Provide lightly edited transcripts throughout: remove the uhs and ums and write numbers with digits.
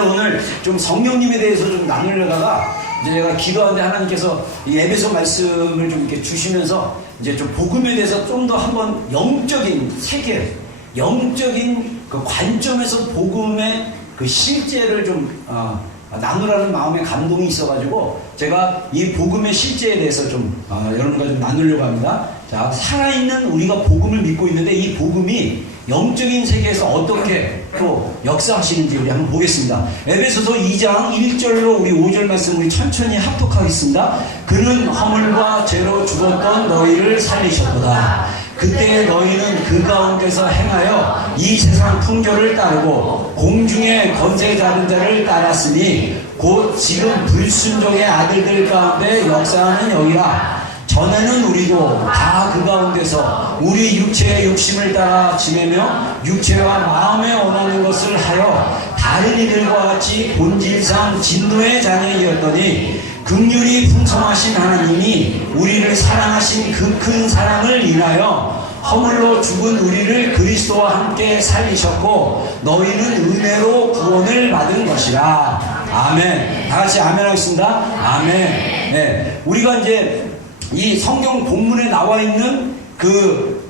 오늘 좀 성령님에 대해서 좀 나누려다가 이제 제가 기도하는데 하나님께서 이 에베소 말씀을 좀 이렇게 주시면서 이제 좀 복음에 대해서 좀 더 한번 영적인 세계, 영적인 그 관점에서 복음의 그 실제를 좀 나누라는 마음의 감동이 있어가지고 제가 이 복음의 실제에 대해서 좀 여러분과 좀 나누려고 합니다. 자, 살아있는 우리가 복음을 믿고 있는데 이 복음이 영적인 세계에서 어떻게 또 역사하시는지 우리 한번 보겠습니다. 에베소서 2장 1절로 우리 5절 말씀 우리 천천히 합독하겠습니다. 그는 허물과 죄로 죽었던 너희를 살리셨도다. 그때 너희는 그 가운데서 행하여 이 세상 풍조를 따르고 공중의 권세 잡은 자를 따랐으니 곧 지금 불순종의 아들들 가운데 역사하는 영이라. 전에는 우리도 다 그 가운데서 우리 육체의 욕심을 따라 지내며 육체와 마음에 원하는 것을 하여 다른 이들과 같이 본질상 진노의 자녀이었더니 긍휼이 풍성하신 하나님이 우리를 사랑하신 그 큰 사랑을 인하여 허물로 죽은 우리를 그리스도와 함께 살리셨고 너희는 은혜로 구원을 받은 것이라. 아멘. 다 같이 아멘 하겠습니다. 아멘. 네. 우리가 이제 이 성경 본문에 나와 있는 그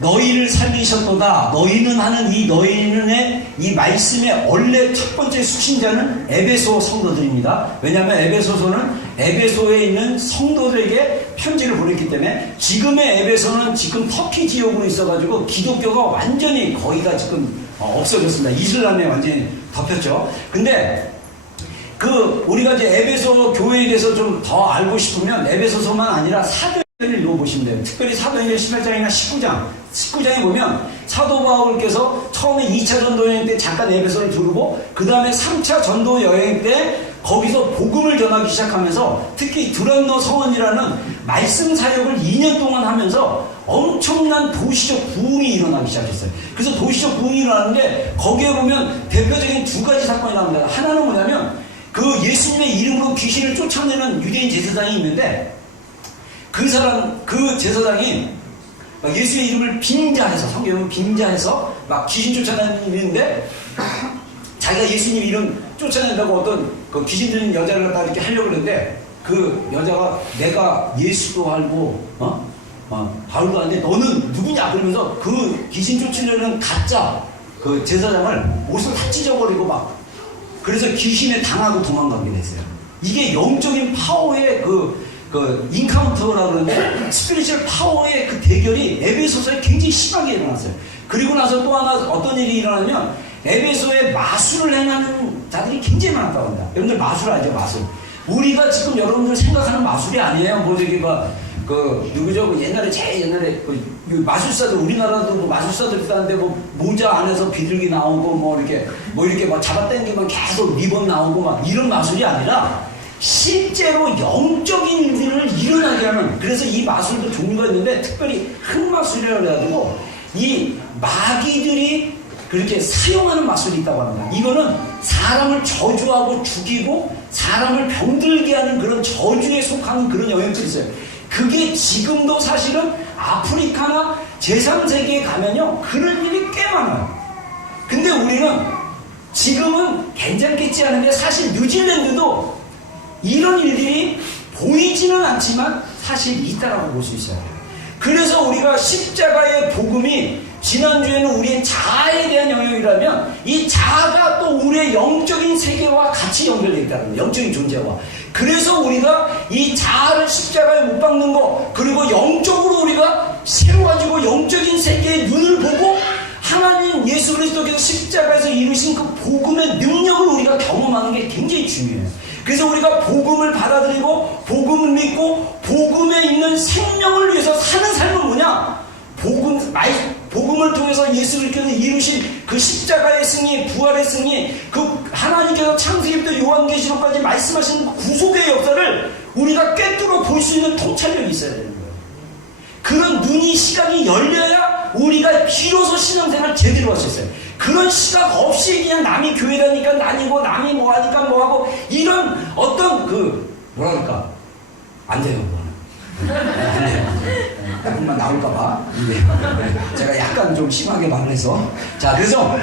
너희를 살리셨도다. 너희는 하는 이 너희는의 이 말씀의 원래 첫 번째 수신자는 에베소 성도들입니다. 왜냐하면 에베소서는 에베소에 있는 성도들에게 편지를 보냈기 때문에 지금의 에베소는 지금 터키 지역으로 있어가지고 기독교가 완전히 거의 다 지금 없어졌습니다. 이슬람에 완전히 덮였죠. 근데 우리가 이제 에베소 교회에 대해서 좀 더 알고 싶으면 에베소서만 아니라 사도행전을 읽어보시면 돼요. 특별히 사도행전 18장이나 19장에 보면 사도 바울께서 처음에 2차 전도 여행 때 잠깐 에베소를 두르고 그 다음에 3차 전도 여행 때 거기서 복음을 전하기 시작하면서 특히 드란노 성원이라는 말씀 사역을 2년 동안 하면서 엄청난 도시적 부흥이 일어나기 시작했어요. 그래서 도시적 부흥이 일어나는데 거기에 보면 대표적인 두 가지 사건이 나옵니다. 하나는 뭐냐면 그 예수님의 이름으로 귀신을 쫓아내는 유대인 제사장이 있는데 그 제사장이 예수의 이름을 빙자해서, 성경은 빙자해서 막 귀신 쫓아내는 일인데 자기가 예수님 이름 쫓아낸다고 어떤 그 귀신 들린 여자를 갖다 이렇게 하려고 그랬는데 그 여자가 내가 예수도 알고 바울도 아는데 너는 누구냐 그러면서 그 귀신 쫓으려는 가짜 그 제사장을 옷을 다 찢어버리고 막 그래서 귀신에 당하고 도망가게 됐어요. 이게 영적인 파워의 그 인카운터라고 그러는데 스피리추얼 파워의 그 대결이 에베소서에 굉장히 심하게 일어났어요. 그리고 나서 또 하나 어떤 일이 일어나면 에베소에 마술을 행하는 자들이 굉장히 많았다고 합니다. 여러분들 마술 알죠? 마술. 우리가 지금 여러분들 생각하는 마술이 아니에요. 뭐 저기 누구죠? 제일 옛날에 마술사들, 우리나라도 마술사들 있다는데 모자 안에서 비둘기 나오고 이렇게 막 잡아당기면 계속 리본 나오고 막 이런 마술이 아니라 실제로 영적인 일들을 일어나게 하는, 그래서 이 마술도 종류가 있는데 특별히 흑마술이라고 해가지고 이 마귀들이 그렇게 사용하는 마술이 있다고 합니다. 이거는 사람을 저주하고 죽이고 사람을 병들게 하는 그런 저주에 속하는 그런 영역들이 있어요. 그게 지금도 사실은 아프리카나 제3세계에 가면요 그런 일이 꽤 많아요. 근데 우리는 지금은 괜찮겠지 하는데 사실 뉴질랜드도 이런 일들이 보이지는 않지만 사실 있다라고 볼 수 있어요. 그래서 우리가 십자가의 복음이 지난주에는 우리의 자아에 대한 영역이라면 이 자아가 또 우리의 영적인 세계와 같이 연결되어 있다는 거예요. 영적인 존재와. 그래서 우리가 이 자아를 십자가에 못 박는 거, 그리고 영적으로 우리가 세워가지고 영적인 세계의 눈을 보고 하나님 예수 그리스도께서 십자가에서 이루신 그 복음의 능력을 우리가 경험하는 게 굉장히 중요해요. 그래서 우리가 복음을 받아들이고 복음을 믿고 복음에 있는 생명을 위해서 사는 삶은 뭐냐? 복음을 통해서 예수 그리스도께서 이루신 그 십자가의 승리, 부활의 승리, 그 하나님께서 창세기부터 요한계시록까지 말씀하신 구속의 역사를 우리가 꿰뚫어 볼 수 있는 통찰력이 있어야 되는 거예요. 그런 눈이, 시각이 열려야 우리가 비로소 신앙생활을 제대로 할 수 있어요. 그런 시각 없이 그냥 남이 교회 다니까 다니고 남이 뭐 하니까 뭐 하고 이런 어떤 뭐랄까 안 돼요. 안 돼요. 나쁜만 나올까봐 제가 약간 좀 심하게 말을 해서. 자, 그래서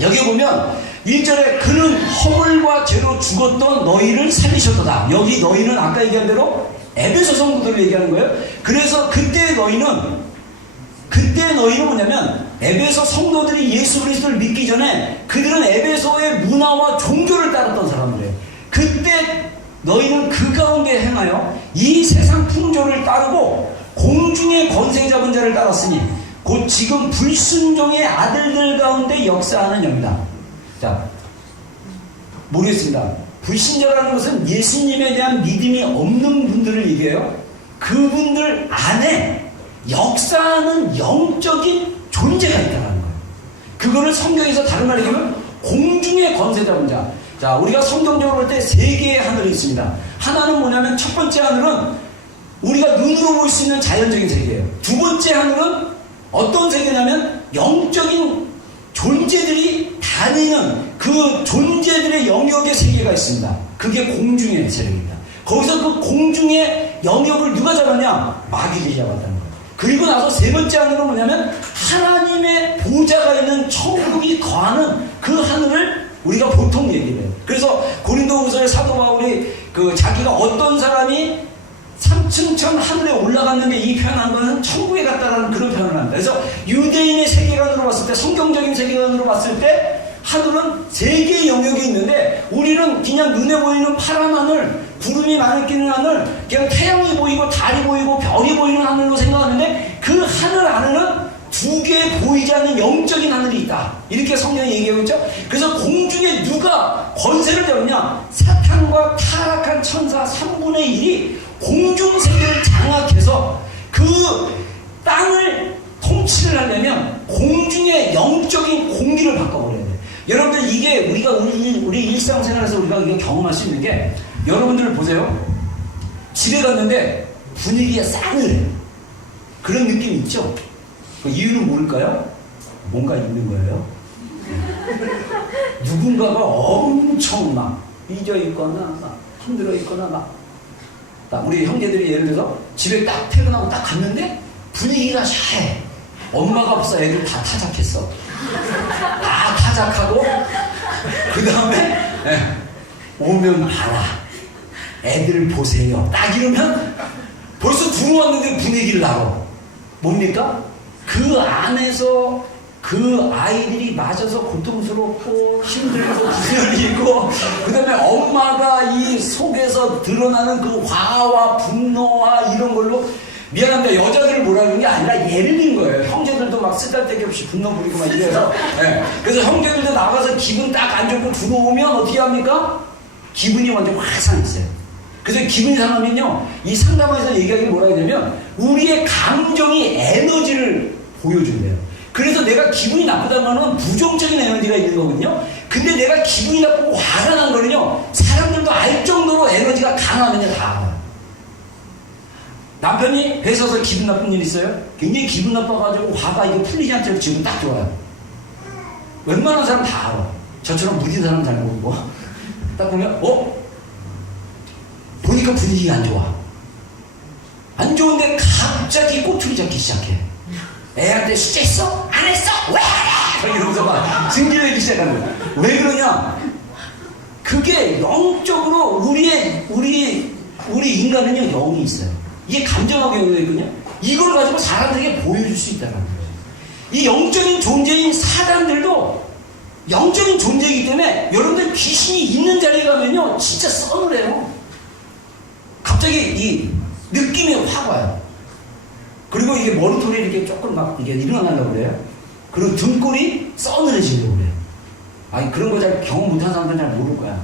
여기 보면 1절에 그는 허물과 죄로 죽었던 너희를 살리셨도다. 여기 너희는 아까 얘기한 대로 에베소 성도들을 얘기하는 거예요. 그래서 그때 너희는 뭐냐면 에베소 성도들이 예수 그리스도를 믿기 전에 그들은 에베소의 문화와 종교를 따랐던 사람들이에요. 그때 너희는 그 가운데 행하여 이 세상 풍조를 따르고 공중의 권세 잡은 자를 따랐으니 곧 지금 불순종의 아들들 가운데 역사하는 영이다. 자, 모르겠습니다. 불신자라는 것은 예수님에 대한 믿음이 없는 분들을 얘기해요. 그분들 안에 역사하는 영적인 존재가 있다는 거예요. 그거를 성경에서 다른 말로 얘기하면 공중의 권세 잡은 자. 자, 우리가 성경적으로 볼 때 세 개의 하늘이 있습니다. 하나는 뭐냐면 첫 번째 하늘은 우리가 눈으로 볼 수 있는 자연적인 세계예요. 두 번째 하늘은 어떤 세계냐면 영적인 존재들이 다니는 그 존재들의 영역의 세계가 있습니다. 그게 공중의 세력입니다. 거기서 그 공중의 영역을 누가 잡았냐? 마귀들이 잡았다는 거예요. 그리고 나서 세 번째 하늘은 뭐냐면 하나님의 보좌가 있는 천국이 거하는 그 하늘을 우리가 보통 얘기를 해요. 그래서 고린도후서의 사도 바울이 자기가 어떤 사람이 3층 천 하늘에 올라갔는데 이 표현한 것은 천국에 갔다라는 그런 표현을 합니다. 그래서 유대인의 세계관으로 봤을 때, 성경적인 세계관으로 봤을 때 하늘은 세 개의 영역이 있는데 우리는 그냥 눈에 보이는 파란 하늘, 구름이 많이 끼는 하늘, 그냥 태양이 보이고 달이 보이고 별이 보이는 하늘로 생각하는데 그 하늘 안에는 두 개의 보이지 않는 영적인 하늘이 있다. 이렇게 성경이 얘기하고 있죠. 그래서 공중에 누가 권세를 잡느냐? 사탄과 타락한 천사 3분의 1이 공중세계를 장악해서 그 땅을 통치를 하려면 공중의 영적인 공기를 바꿔버려야 돼요. 여러분들 이게 우리 일상생활에서 우리가 이거 경험할 수 있는 게, 여러분들 보세요. 집에 갔는데 분위기가 싸늘해. 그런 느낌 있죠? 그 이유는 뭘까요? 뭔가 있는 거예요. 누군가가 엄청 막 삐져 있거나 막 힘들어 있거나 막 우리 형제들이 예를 들어서 집에 딱 퇴근하고 딱 갔는데 분위기가 샤해. 엄마가 없어. 애들 다 타작했어. 다 타작하고 그 다음에 오면 봐라. 애들 보세요. 딱 이러면 벌써 들어왔는데 분위기를 알아. 뭡니까? 그 안에서 그 아이들이 맞아서 고통스럽고 힘들고 분열이고 그 다음에 엄마가 이 속에서 드러나는 그 화와 분노와 이런 걸로, 미안합니다, 여자들을 뭐라는 게 아니라 예를든 거예요. 형제들도 막 쓰잘데기 없이 분노 부리고 막 이래서 그래서 형제들도 나가서 기분 딱 안 좋고 들어오면 어떻게 합니까? 기분이 완전 확 상했어요. 그래서 기분이 상하면요, 이 상담원에서 얘기하기 뭐라 하냐면 우리의 감정이 에너지를 보여준대요. 그래서 내가 기분이 나쁘다는 건 부정적인 에너지가 있는 거거든요. 근데 내가 기분이 나쁘고 화가 난 거는요, 사람들도 알 정도로 에너지가 강하면요 다 알아요. 남편이 배 서서 기분 나쁜 일 있어요? 굉장히 기분 나빠가지고 화가 이게 풀리지 않도록 지금 딱 좋아요. 웬만한 사람 다 알아. 저처럼 무딘 사람 잘 모르고 딱 보면 보니까 분위기가 안 좋아. 안 좋은데 갑자기 꼬투리 잡기 시작해. 애한테 숙제했어? 안 했어? 왜 안 해? 이러면서 막 승질내기 시작하는 거야. 왜 그러냐? 그게 영적으로 우리 인간은요, 영이 있어요. 이게 감정하고 연결되거든요. 이걸 가지고 사람들에게 보여줄 수 있다는 거예요. 이 영적인 존재인 사단들도 영적인 존재이기 때문에 여러분들 귀신이 있는 자리에 가면요, 진짜 서늘해요. 갑자기 이 느낌이 확 와요. 그리고 이게 머리털이 이렇게 조금 막 이게 일어나려고 그래요. 그리고 등골이 서늘해지려고 그래요. 아니, 그런 거 잘 경험 못한 사람들은 잘 모를 거야.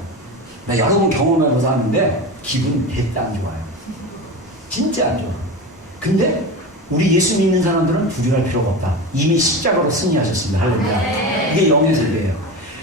나 여러 번 경험해서 하는데 기분이 대단 안 좋아요. 진짜 안 좋아. 근데 우리 예수 믿는 사람들은 두려워할 필요가 없다. 이미 십자가로 승리하셨습니다. 할렐루야. 이게 영의 세계예요.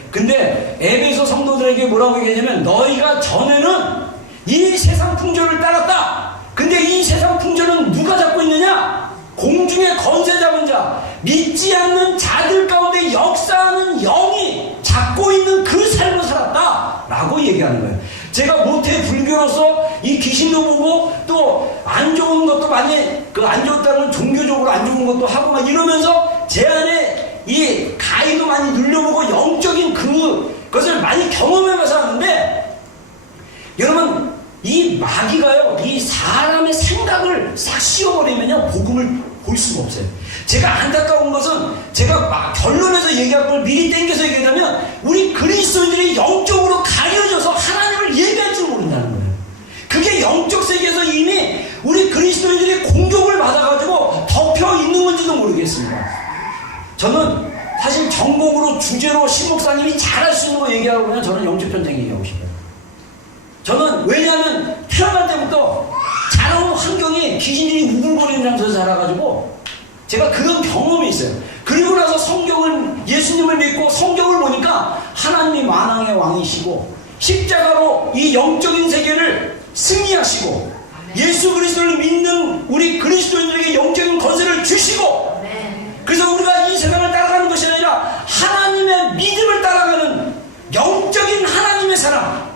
근데 에베소 성도들에게 뭐라고 얘기하냐면 너희가 전에는 이 세상 풍조를 따랐다. 근데 이 세상 풍조는 누가 잡고 있느냐? 공중의 권세 잡은 자, 믿지 않는 자들 가운데 역사하는 영이 잡고 있는 그 삶을 살았다 라고 얘기하는 거예요. 제가 모태 불교로서 이 귀신도 보고 또 안 좋은 것도 많이, 그 안 좋다는 종교적으로 안 좋은 것도 하고 막 이러면서 제 안에 이 가위도 많이 눌려보고 영적인 그 그것을 많이 경험해봐서 하는데, 여러분, 이 마귀가요, 이 사람의 생각을 싹 씌워버리면요, 복음을 볼 수가 없어요. 제가 안타까운 것은 제가 막 결론에서 얘기할 걸 미리 땡겨서 얘기하자면, 우리 그리스도인들이 영적으로 가려져서 하나님을 예배할 줄 모른다는 거예요. 그게 영적 세계에서 이미 우리 그리스도인들이 공격을 받아가지고 덮여 있는 건지도 모르겠습니다. 저는 사실 전공으로 주제로 신목사님이 잘할 수 있는 거 얘기하고 그냥 저는 영적 전쟁 얘기하고 싶어요. 저는 왜냐하면 태어날 때부터 자라온 환경이 귀신들이 우글거리는 데서 자라가지고 제가 그런 경험이 있어요. 그리고 나서 예수님을 믿고 성경을 보니까 하나님이 만왕의 왕이시고 십자가로 이 영적인 세계를 승리하시고 예수 그리스도를 믿는 우리 그리스도인들에게 영적인 권세를 주시고, 그래서 우리가 이 세상을 따라가는 것이 아니라 하나님의 믿음을 따라가는 영적인 하나님의 사람,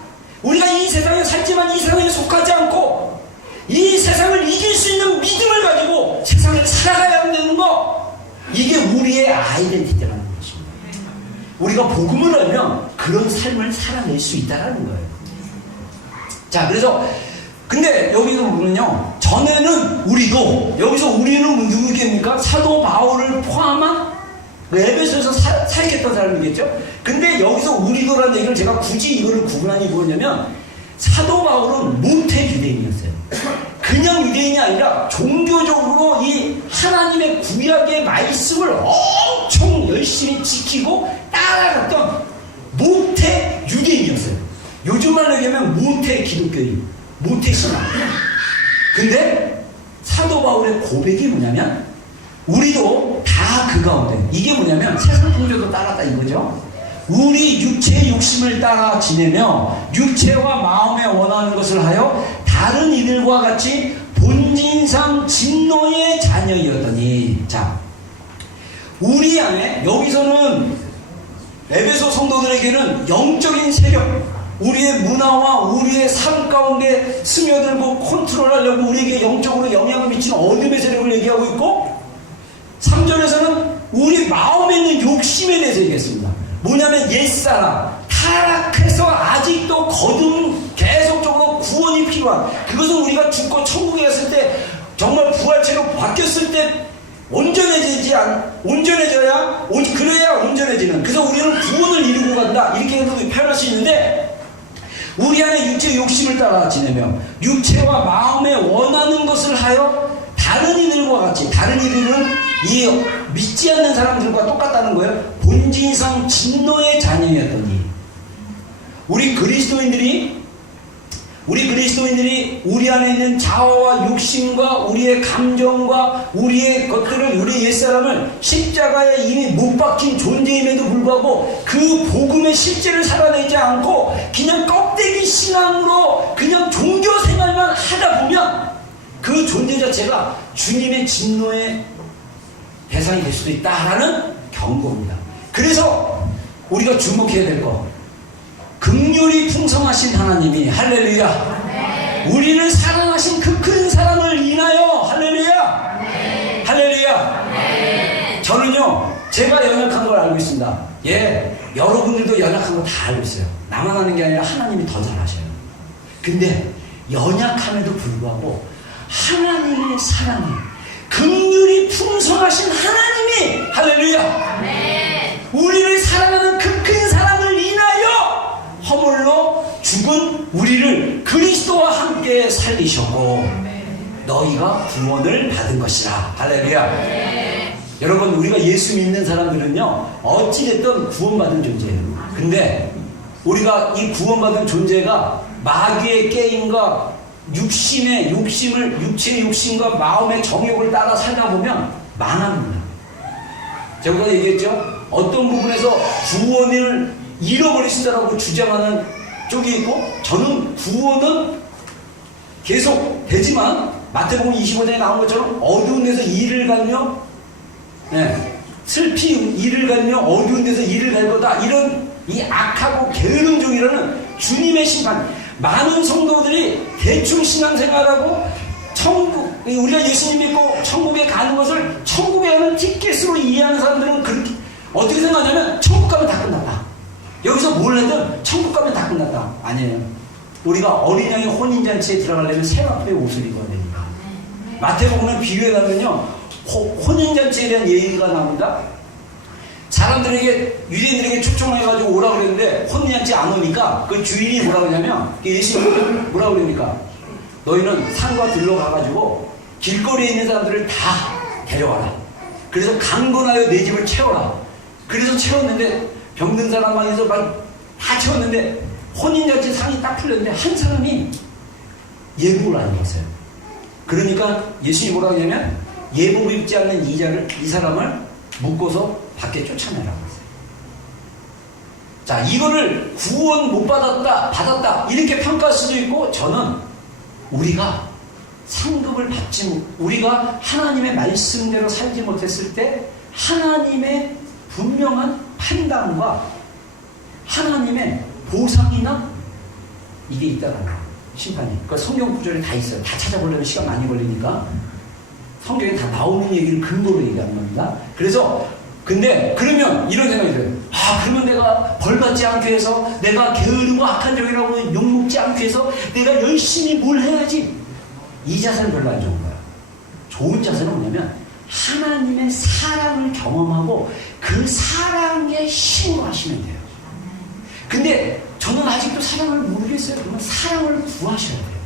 우리가 이 세상에 살지만 이 세상에 속하지 않고 이 세상을 이길 수 있는 믿음을 가지고 세상을 살아가야 되는 거, 이게 우리의 아이덴티티라는 것입니다. 우리가 복음을 알면 그런 삶을 살아낼 수 있다는 거예요. 자, 그래서 근데 여기서 보면요, 전에는 우리도, 여기서 우리는 누구겠습니까? 사도 바울을 포함한 에베소에서 살겠던 사람이겠죠? 근데 여기서 우리도라는 얘기를 제가 굳이 이거를 구분하니 뭐냐면, 사도 바울은 모태 유대인이었어요. 그냥 유대인이 아니라 종교적으로 이 하나님의 구약의 말씀을 엄청 열심히 지키고 따라갔던 모태 유대인이었어요. 요즘 말로 얘기하면 모태 기독교인, 모태 신앙. 근데 사도 바울의 고백이 뭐냐면, 우리도 다 그 가운데, 이게 뭐냐면 세상 풍조도 따랐다 이거죠. 우리 육체의 욕심을 따라 지내며 육체와 마음에 원하는 것을 하여 다른 이들과 같이 본진상 진노의 자녀이었더니, 자, 우리 안에, 여기서는 에베소 성도들에게는 영적인 세력, 우리의 문화와 우리의 삶 가운데 스며들고 컨트롤하려고 우리에게 영적으로 영향을 미치는 어둠의 세력을 얘기하고 있고, 3절에서는 우리 마음에 있는 욕심에 대해서 얘기했습니다. 뭐냐면 옛사람, 타락해서 아직도 계속적으로 구원이 필요한, 그것은 우리가 죽고 천국에 갔을 때 정말 부활체로 바뀌었을 때 온전해져야, 그래야 온전해지는, 그래서 우리는 구원을 이루고 간다, 이렇게 표현할 수 있는데, 우리 안에 육체의 욕심을 따라 지내며 육체와 마음에 원하는 것을 하여 다른 이들과 같이, 다른 이들은 이 믿지 않는 사람들과 똑같다는 거예요. 본질상 진노의 자녀였더니, 우리 그리스도인들이 우리 안에 있는 자아와 욕심과 우리의 감정과 우리의 것들을, 우리 옛사람을 십자가에 이미 못 박힌 존재임에도 불구하고 그 복음의 실제를 살아내지 않고 그냥 껍데기 신앙으로 그냥 종교 생활만 하다 보면 그 존재 자체가 주님의 진노의 대상이 될 수도 있다라는 경고입니다. 그래서 우리가 주목해야 될 거, 긍휼이 풍성하신 하나님이, 할렐루야, 우리를 사랑하신 그 큰 사랑을 인하여, 할렐루야, 할렐루야. 저는요, 제가 연약한 걸 알고 있습니다. 여러분들도 연약한 거 다 알고 있어요. 나만 하는 게 아니라 하나님이 더 잘하셔요. 근데 연약함에도 불구하고 하나님의 사랑이, 긍휼이 풍성하신 하나님이, 할렐루야, 우리를 사랑하는 그 큰 사랑을 인하여 허물로 죽은 우리를 그리스도와 함께 살리셨고 너희가 구원을 받은 것이라, 할렐루야. 여러분, 우리가 예수 믿는 사람들은요, 어찌됐든 구원받은 존재예요. 근데 우리가 이 구원받은 존재가 마귀의 게임과 육체의 욕심과 마음의 정욕을 따라 살다 보면 망합니다. 제가 얘기했죠? 어떤 부분에서 구원을 잃어버리신다라고 주장하는 쪽이 있고, 저는 구원은 계속 되지만 마태복음 25장에 나온 것처럼 어두운 데서 이를 가며, 슬피 이를 가며 어두운 데서 이를 갈 거다, 이런 이 악하고 게으른 종이라는 주님의 심판. 많은 성도들이 대충 신앙생활하고 우리가 예수님 믿고 천국에 가는 것을 천국에 가는 티켓으로 이해하는 사람들은 그렇게 어떻게 생각하냐면 천국 가면 다 끝났다. 여기서 뭘 해도 천국 가면 다 끝났다. 아니에요. 우리가 어린 양의 혼인잔치에 들어가려면 세마포의 옷을 입어야 되니까. 마태복음은 비교해 가면요, 혼인잔치에 대한 얘기가 나옵니다. 사람들에게, 유대인들에게 초청해가지고 오라고 그랬는데 혼인잔치 안 오니까 그 주인이 뭐라고 하냐면, 예수님이 뭐라고 그러니까, 너희는 산과 들로 가가지고 길거리에 있는 사람들을 다 데려와라. 그래서 강건하여 내 집을 채워라. 그래서 채웠는데 병든 사람만 해서 막 다 채웠는데 혼인잔치 상이 딱 풀렸는데 한 사람이 예복을 안 입었어요. 그러니까 예수님이 뭐라고 하냐면, 예복 입지 않는 이 사람을 묶어서 밖에 쫓아내라고 했어요. 자, 이거를 구원 못 받았다 이렇게 평가할 수도 있고, 저는 우리가 상급을 받지, 우리가 하나님의 말씀대로 살지 못했을 때 하나님의 분명한 판단과 하나님의 보상이나 이게 있다는 거예요. 심판이. 그 성경 구절에 다 있어요. 다 찾아보려면 시간 많이 걸리니까 성경에 다 나오는 얘기를 근거로 얘기하는 겁니다. 그래서 근데 그러면 이런 생각이 들어요. 아, 그러면 내가 벌받지 않기 위해서, 내가 게으르고 악한 적이라고 욕먹지 않기 위해서 내가 열심히 뭘 해야지. 이 자세는 별로 안 좋은 거야. 좋은 자세는 뭐냐면 하나님의 사랑을 경험하고 그 사랑의 힘으로 하시면 돼요. 근데 저는 아직도 사랑을 모르겠어요. 그러면 사랑을 구하셔야 돼요.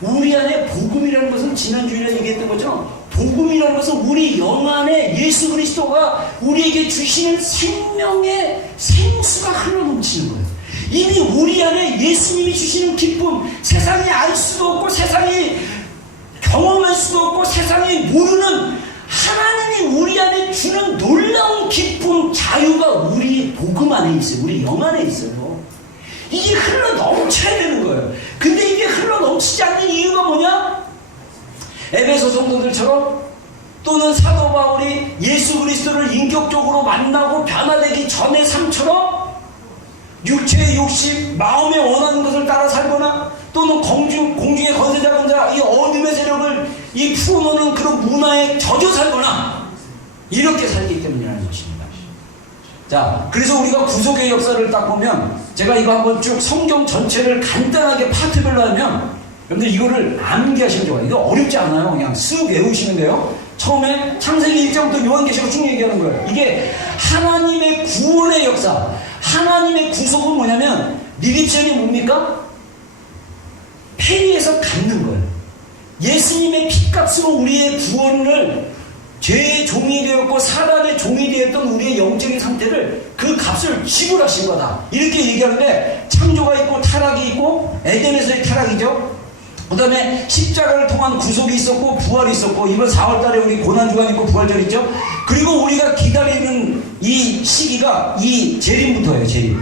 우리 안에 복음이라는 것은 지난주에 얘기했던 것처럼, 복음이라는 것은 우리 영 안에 예수 그리스도가 우리에게 주시는 생명의 생수가 흘러넘치는 거예요. 이미 우리 안에 예수님이 주시는 기쁨, 세상이 알 수도 없고 세상이 경험할 수도 없고 세상이 모르는 하나님이 우리 안에 주는 놀라운 기쁨, 자유가 우리 복음 안에 있어요. 우리 영 안에 있어요. 이게 흘러 넘쳐야 되는 거예요. 근데 이게 흘러 넘치지 않는 이유가 뭐냐? 에베소 성도들처럼, 또는 사도 바울이 예수 그리스도를 인격적으로 만나고 변화되기 전의 삶처럼 육체의 욕심, 마음에 원하는 것을 따라 살거나, 또는 공중의 거세 잡은 자, 이 어둠의 세력을 이 풀어놓는 그런 문화에 젖어 살거나, 이렇게 살기 때문이라는 것입니다. 자, 그래서 우리가 구속의 역사를 딱 보면, 제가 이거 한번 쭉 성경 전체를 간단하게 파트별로 하면, 여러분들 이거를 암기하시면 좋아요. 이거 어렵지 않아요. 그냥 쓱 외우시면 돼요. 처음에 창세기 1장부터 요한계시록 쭉 얘기하는 거예요. 이게 하나님의 구원의 역사, 하나님의 구속은 뭐냐면, 리립션이 뭡니까? 폐리에서 갚는 거예요. 예수님의 피값으로 우리의 구원을, 죄의 종이 되었고 사단의 종이 되었던 우리의 영적인 상태를, 그 값을 지불하신 거다. 이렇게 얘기하는데, 창조가 있고 타락이 있고, 에덴에서의 타락이죠. 그 다음에 십자가를 통한 구속이 있었고 부활이 있었고, 이번 4월달에 우리 고난주간 있고 부활절 있죠. 그리고 우리가 기다리는 이 시기가 이 재림부터예요. 재림.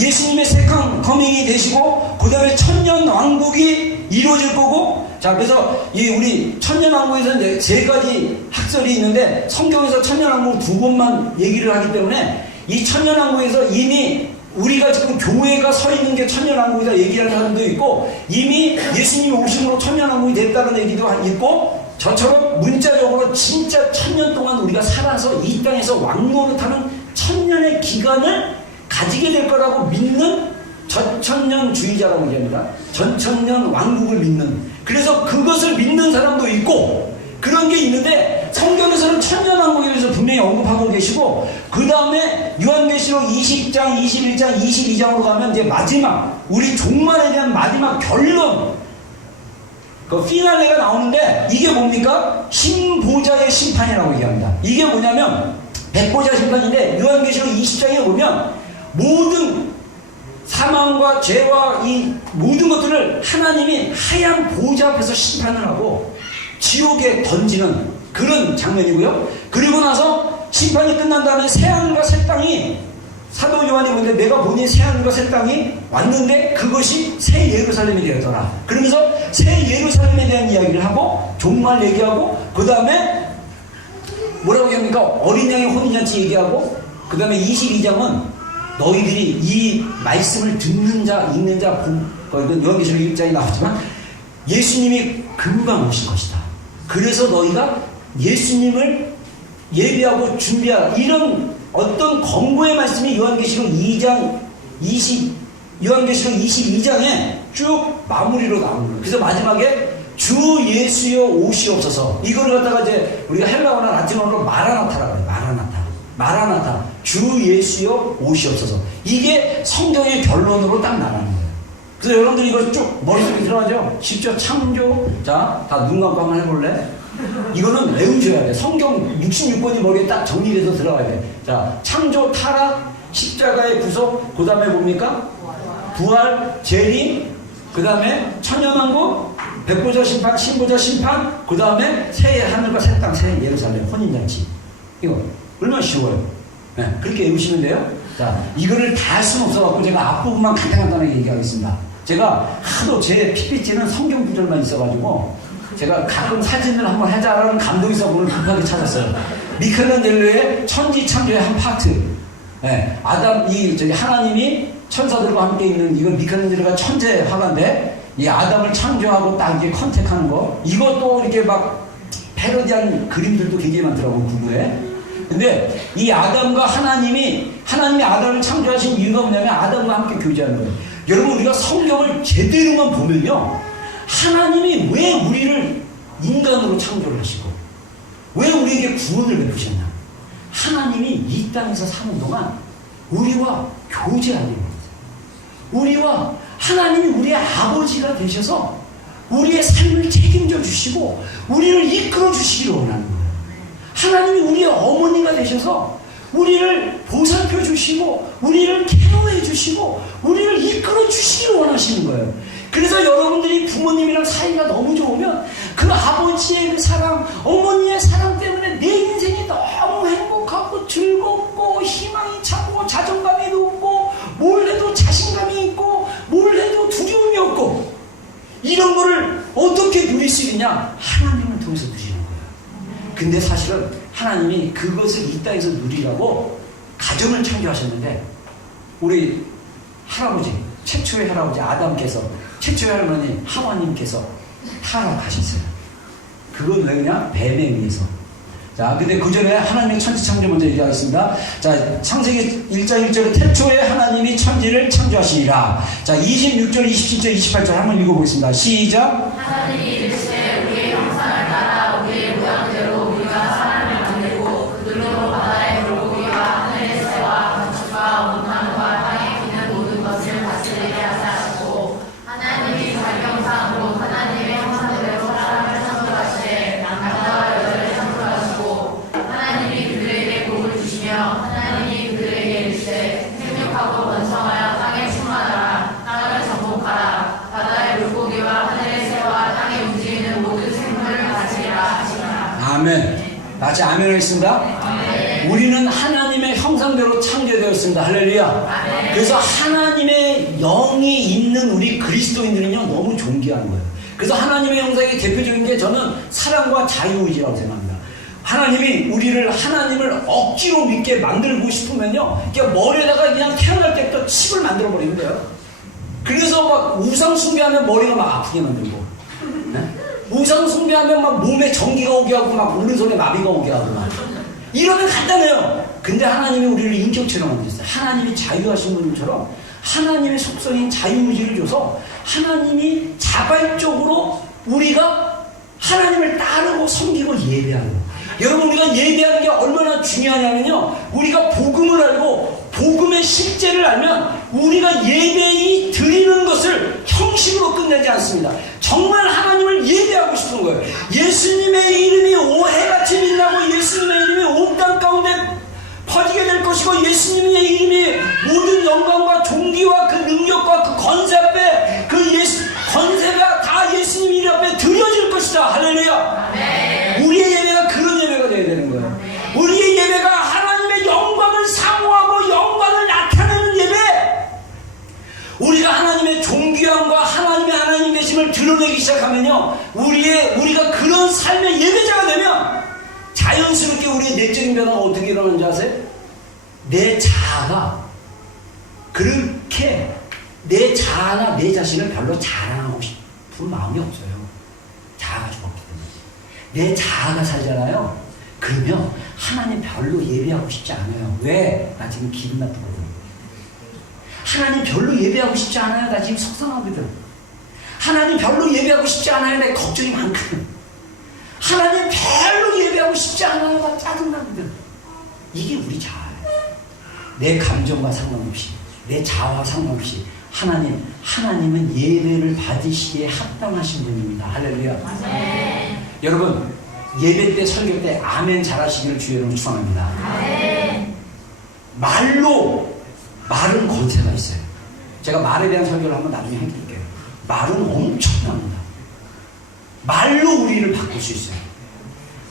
예수님의 세컨 커밍이 되시고, 그 다음에 천년 왕국이 이루어질 거고. 자, 그래서 이 우리 천년 왕국에서 이제 세 가지 학설이 있는데, 성경에서 천년 왕국 두 번만 얘기를 하기 때문에, 이 천년 왕국에서 이미 우리가 지금 교회가 서 있는 게 천년왕국이다 얘기하는 사람도 있고, 이미 예수님이 오심으로 천년왕국이 됐다는 얘기도 있고, 저처럼 문자적으로 진짜 천년 동안 우리가 살아서 이 땅에서 왕노릇하는 천년의 기간을 가지게 될 거라고 믿는 전천년주의자라고 얘기합니다. 전천년 왕국을 믿는. 그래서 그것을 믿는 사람도 있고, 그런 게 있는데, 성경에서는 천년왕국에 대해서 분명히 언급하고 계시고, 그 다음에 요한계시록 20장, 21장, 22장으로 가면 이제 마지막, 우리 종말에 대한 마지막 결론, 그 피날레가 나오는데, 이게 뭡니까? 흰보자의 심판이라고 얘기합니다. 이게 뭐냐면 백보자 심판인데, 요한계시록 20장에 보면 모든 사망과 죄와 이 모든 것들을 하나님이 하얀 보좌 앞에서 심판을 하고 지옥에 던지는 그런 장면이고요. 그리고 나서 심판이 끝난 다음에 새하늘과 새 땅이, 사도 요한이 보는데 내가 보니 새하늘과 새 땅이 왔는데 그것이 새 예루살렘이 되었더라. 그러면서 새 예루살렘에 대한 이야기를 하고 종말 얘기하고, 그 다음에 뭐라고 얘기합니까? 어린 양의 혼인잔치 얘기하고, 그 다음에 22장은 너희들이 이 말씀을 듣는 자, 읽는 자, 요한계시록 1장에 나왔지만 예수님이 금방 오실 것이다. 그래서 너희가 예수님을 예비하고 준비하라. 이런 어떤 권고의 말씀이 요한계시록 22장에 쭉 마무리로 나오는 거예요. 그래서 마지막에 주 예수여 오시옵소서. 이걸 갖다가 이제 우리가 헬라어나 라틴어로 마라나타라고 해요. 마라나타. 주 예수여 오시옵소서. 이게 성경의 결론으로 딱 나가는 거예요. 그래서 여러분들이 이걸 쭉 머릿속에 들어가죠. 10조 창조. 자, 다 눈 감고 한번 해볼래? 이거는 외우셔야 돼. 성경 66번이 머리에 딱 정리돼서 들어가야 돼. 자, 창조, 타락, 십자가의 구속, 그 다음에 뭡니까? 부활, 재림, 그 다음에 천년왕국, 백보자 심판, 신보자 심판, 그 다음에 새 하늘과 새 땅, 새 예루살렘, 혼인잔치. 이거 얼마나 쉬워요. 네, 그렇게 외우시면 돼요. 자, 이거를 다 할 수는 없어갖고 제가 앞부분만 간단하게 얘기하겠습니다. 제가 하도 제 PPT는 성경 구절만 있어가지고 제가 가끔 사진을 한번 하자라는 감동이 있어 오늘 급하게 찾았어요. 미켈란젤로의 천지 창조의 한 파트. 네, 하나님이 천사들과 함께 있는, 이건 미켈란젤로가 천재 화가인데, 이 아담을 창조하고 딱 이게 컨택하는 거, 이것도 이렇게 막 패러디한 그림들도 굉장히 많더라고요, 구구에. 근데 이 아담과 하나님이 아담을 창조하신 이유가 뭐냐면 아담과 함께 교제하는 거예요. 여러분, 우리가 성경을 제대로만 보면요, 하나님이 왜 우리를 인간으로 창조를 하시고 왜 우리에게 구원을 베푸셨나? 하나님이 이 땅에서 사는 동안 우리와 교제하는 거예요. 하나님이 우리의 아버지가 되셔서 우리의 삶을 책임져 주시고 우리를 이끌어 주시기를 원하는 거예요. 하나님이 우리의 어머니가 되셔서 우리를 보살펴 주시고 우리를 케어해 주시고 우리를 이끌어 주시기를 원하시는 거예요. 그래서 여러분들이 부모님이랑 사이가 너무 좋으면 그 아버지의 그 사랑, 어머니의 사랑 때문에 내 인생이 너무 행복하고 즐겁고 희망이 차고 자존감이 높고 뭘 해도 자신감이 있고 뭘 해도 두려움이 없고, 이런 거를 어떻게 누릴 수 있느냐? 하나님을 통해서 누리는 거예요. 근데 사실은 하나님이 그것을 이 땅에서 누리라고 가정을 창조하셨는데, 우리 할아버지, 최초의 할아버지 아담께서, 최초의 할머니 하와님께서 타락하셨어요. 그건 왜냐? 뱀에 의해서. 자, 근데 그 전에 하나님의 천지 창조 먼저 얘기하겠습니다. 자, 창세기 1장 1절에 태초에 하나님이 천지를 창조하시니라. 자, 26절, 27절, 28절 한번 읽어보겠습니다. 시작. 하나님이 이르시되 우리의 형상을 따라 우리의 모양대로 우리가 사람을 만들고 그들로 바다의 물고기와 하늘의 새와 가축과 온 나무와 땅에 기는 모든 것을 다스리게 하사 하시고, 하나님이 자기 형상으로 하나님의 형상대로 사람을 창조하시되 남자와 여자를 창조하시고, 하나님이 그들에게 복을 주시며 하나님이 그들에게 이르시되 생육하고 번성하여 땅에 충만하라. 땅을 정복하라. 바다의 물고기와 하늘의 새와 땅에 움직이는 모든 생물을 다스리라 하시니라. 아멘. 같이 아멘 하겠습니다. 아멘. 우리는 하나님의 형상대로 창조되었습니다. 할렐루야. 아멘. 그래서 하나님의 영이 있는 우리 그리스도인들은요, 너무 존귀한 거예요. 그래서 하나님의 형상의 대표적인 게 저는 사랑과 자유의지라고 생각합니다. 하나님이 우리를, 하나님을 억지로 믿게 만들고 싶으면요, 그냥 머리에다가 그냥 태어날 때부터 칩을 만들어 버리면 돼요. 그래서 막 우상 숭배하면 머리가 막 아프게 만들고, 네? 우상 숭배하면 막 몸에 전기가 오게 하고 막 오른손에 마비가 오게 하고 막 이러면 간단해요. 근데 하나님이 우리를 인격체로 만드셨어요. 하나님이 자유하신 분처럼 하나님의 속성인 자유의지를 줘서 하나님이 자발적으로 우리가 하나님을 따르고 섬기고 예배하고. 여러분, 우리가 예배하는 게 얼마나 중요하냐면요, 우리가 복음을 알고 복음의 실제를 알면 우리가 예배히 드리는 것을 형식으로 끝내지 않습니다. 정말 하나님을 예배하고 싶은 거예요. 예수님의 이름이 오해같이 빛나고 예수님의 이름이 온 땅 가운데 퍼지게 될 것이고, 예수님의 이름이 모든 영광과 존귀와 그 능력과 그 권세 앞에 권세가 다 예수님 이름 앞에 드려질 것이다. 할렐루야. 아멘. 우리의 예배가 그런 예배가 되어야 되는 거예요. 우리의 예배가 하나님의 영광을 사모하고 영광을 나타내는 예배, 우리가 하나님의 존귀함과 하나님의 하나님 되심을 드러내기 시작하면요, 우리가 그런 삶의 예배자가 되면 자연스럽게 우리의 내적인 변화가 어떻게 일어나는지 아세요? 내 자아가 그렇게 내 자아나 내 자신을 별로 자랑하고 싶은 마음이 없어요. 자아가 죽었기 때문에. 내 자아가 살잖아요. 그러면 하나님 별로 예배하고 싶지 않아요. 왜? 나 지금 기분 나쁘거든. 하나님 별로 예배하고 싶지 않아요. 나 지금 속상하거든. 하나님 별로 예배하고 싶지 않아요. 내 걱정이 많거든. 하나님 별로 예배하고 싶지 않아요. 나 짜증나거든. 이게 우리 자아예요. 내 감정과 상관없이, 내 자아와 상관없이 하나님은 예배를 받으시기에 합당하신 분입니다. 할렐루야. 네. 여러분, 예배 때, 설교 때 아멘 잘하시기를 주의 이름으로 축원합니다. 네. 말은 권세가 있어요. 제가 말에 대한 설교를 한번 나중에 해드릴게요. 말은 엄청납니다. 말로 우리를 바꿀 수 있어요.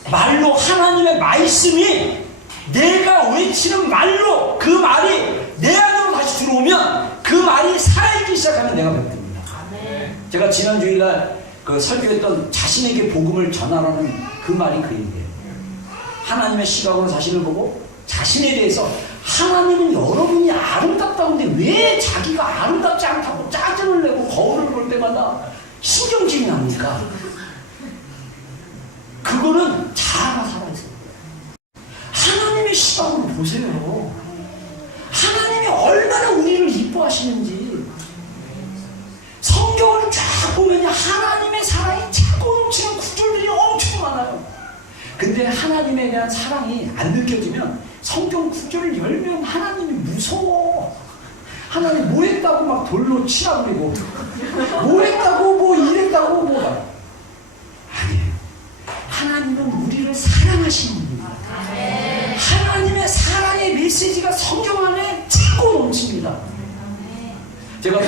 말로 하나님의 말씀이 내가 외치는 말로 그 말이 내 안으로 다시 들어오면 그 말이 살아있기 시작하면 내가 배웁니다. 제가 지난 주일날 그 설교했던 자신에게 복음을 전하라는 그 말이 그 얘기예요. 하나님의 시각으로 자신을 보고 자신에 대해서 하나님은 여러분이 아름답다는데 왜 자기가 아름답지 않다고 짜증을 내고 거울을 볼 때마다 신경질이 납니까? 그거는 자아가 살아있어요. 하나님의 시각으로 보세요. 하나님이 얼마나 우리를 이뻐하시는지. 성경을 쫙 보면 하나님의 사랑이 차고 넘치는 구절들이 엄청 많아요. 근데 하나님에 대한 사랑이 안 느껴지면 성경 구절을 열면 하나님이 무서워. 하나님 뭐 했다고 막 돌로 치라 그리고 뭐 했다고 뭐 이랬다고 뭐라. 아니에요. 하나님은 우리를 사랑하시는 분입니다. 하나님의 사랑의 메시지가 성경 안에 차고 넘칩니다. 제가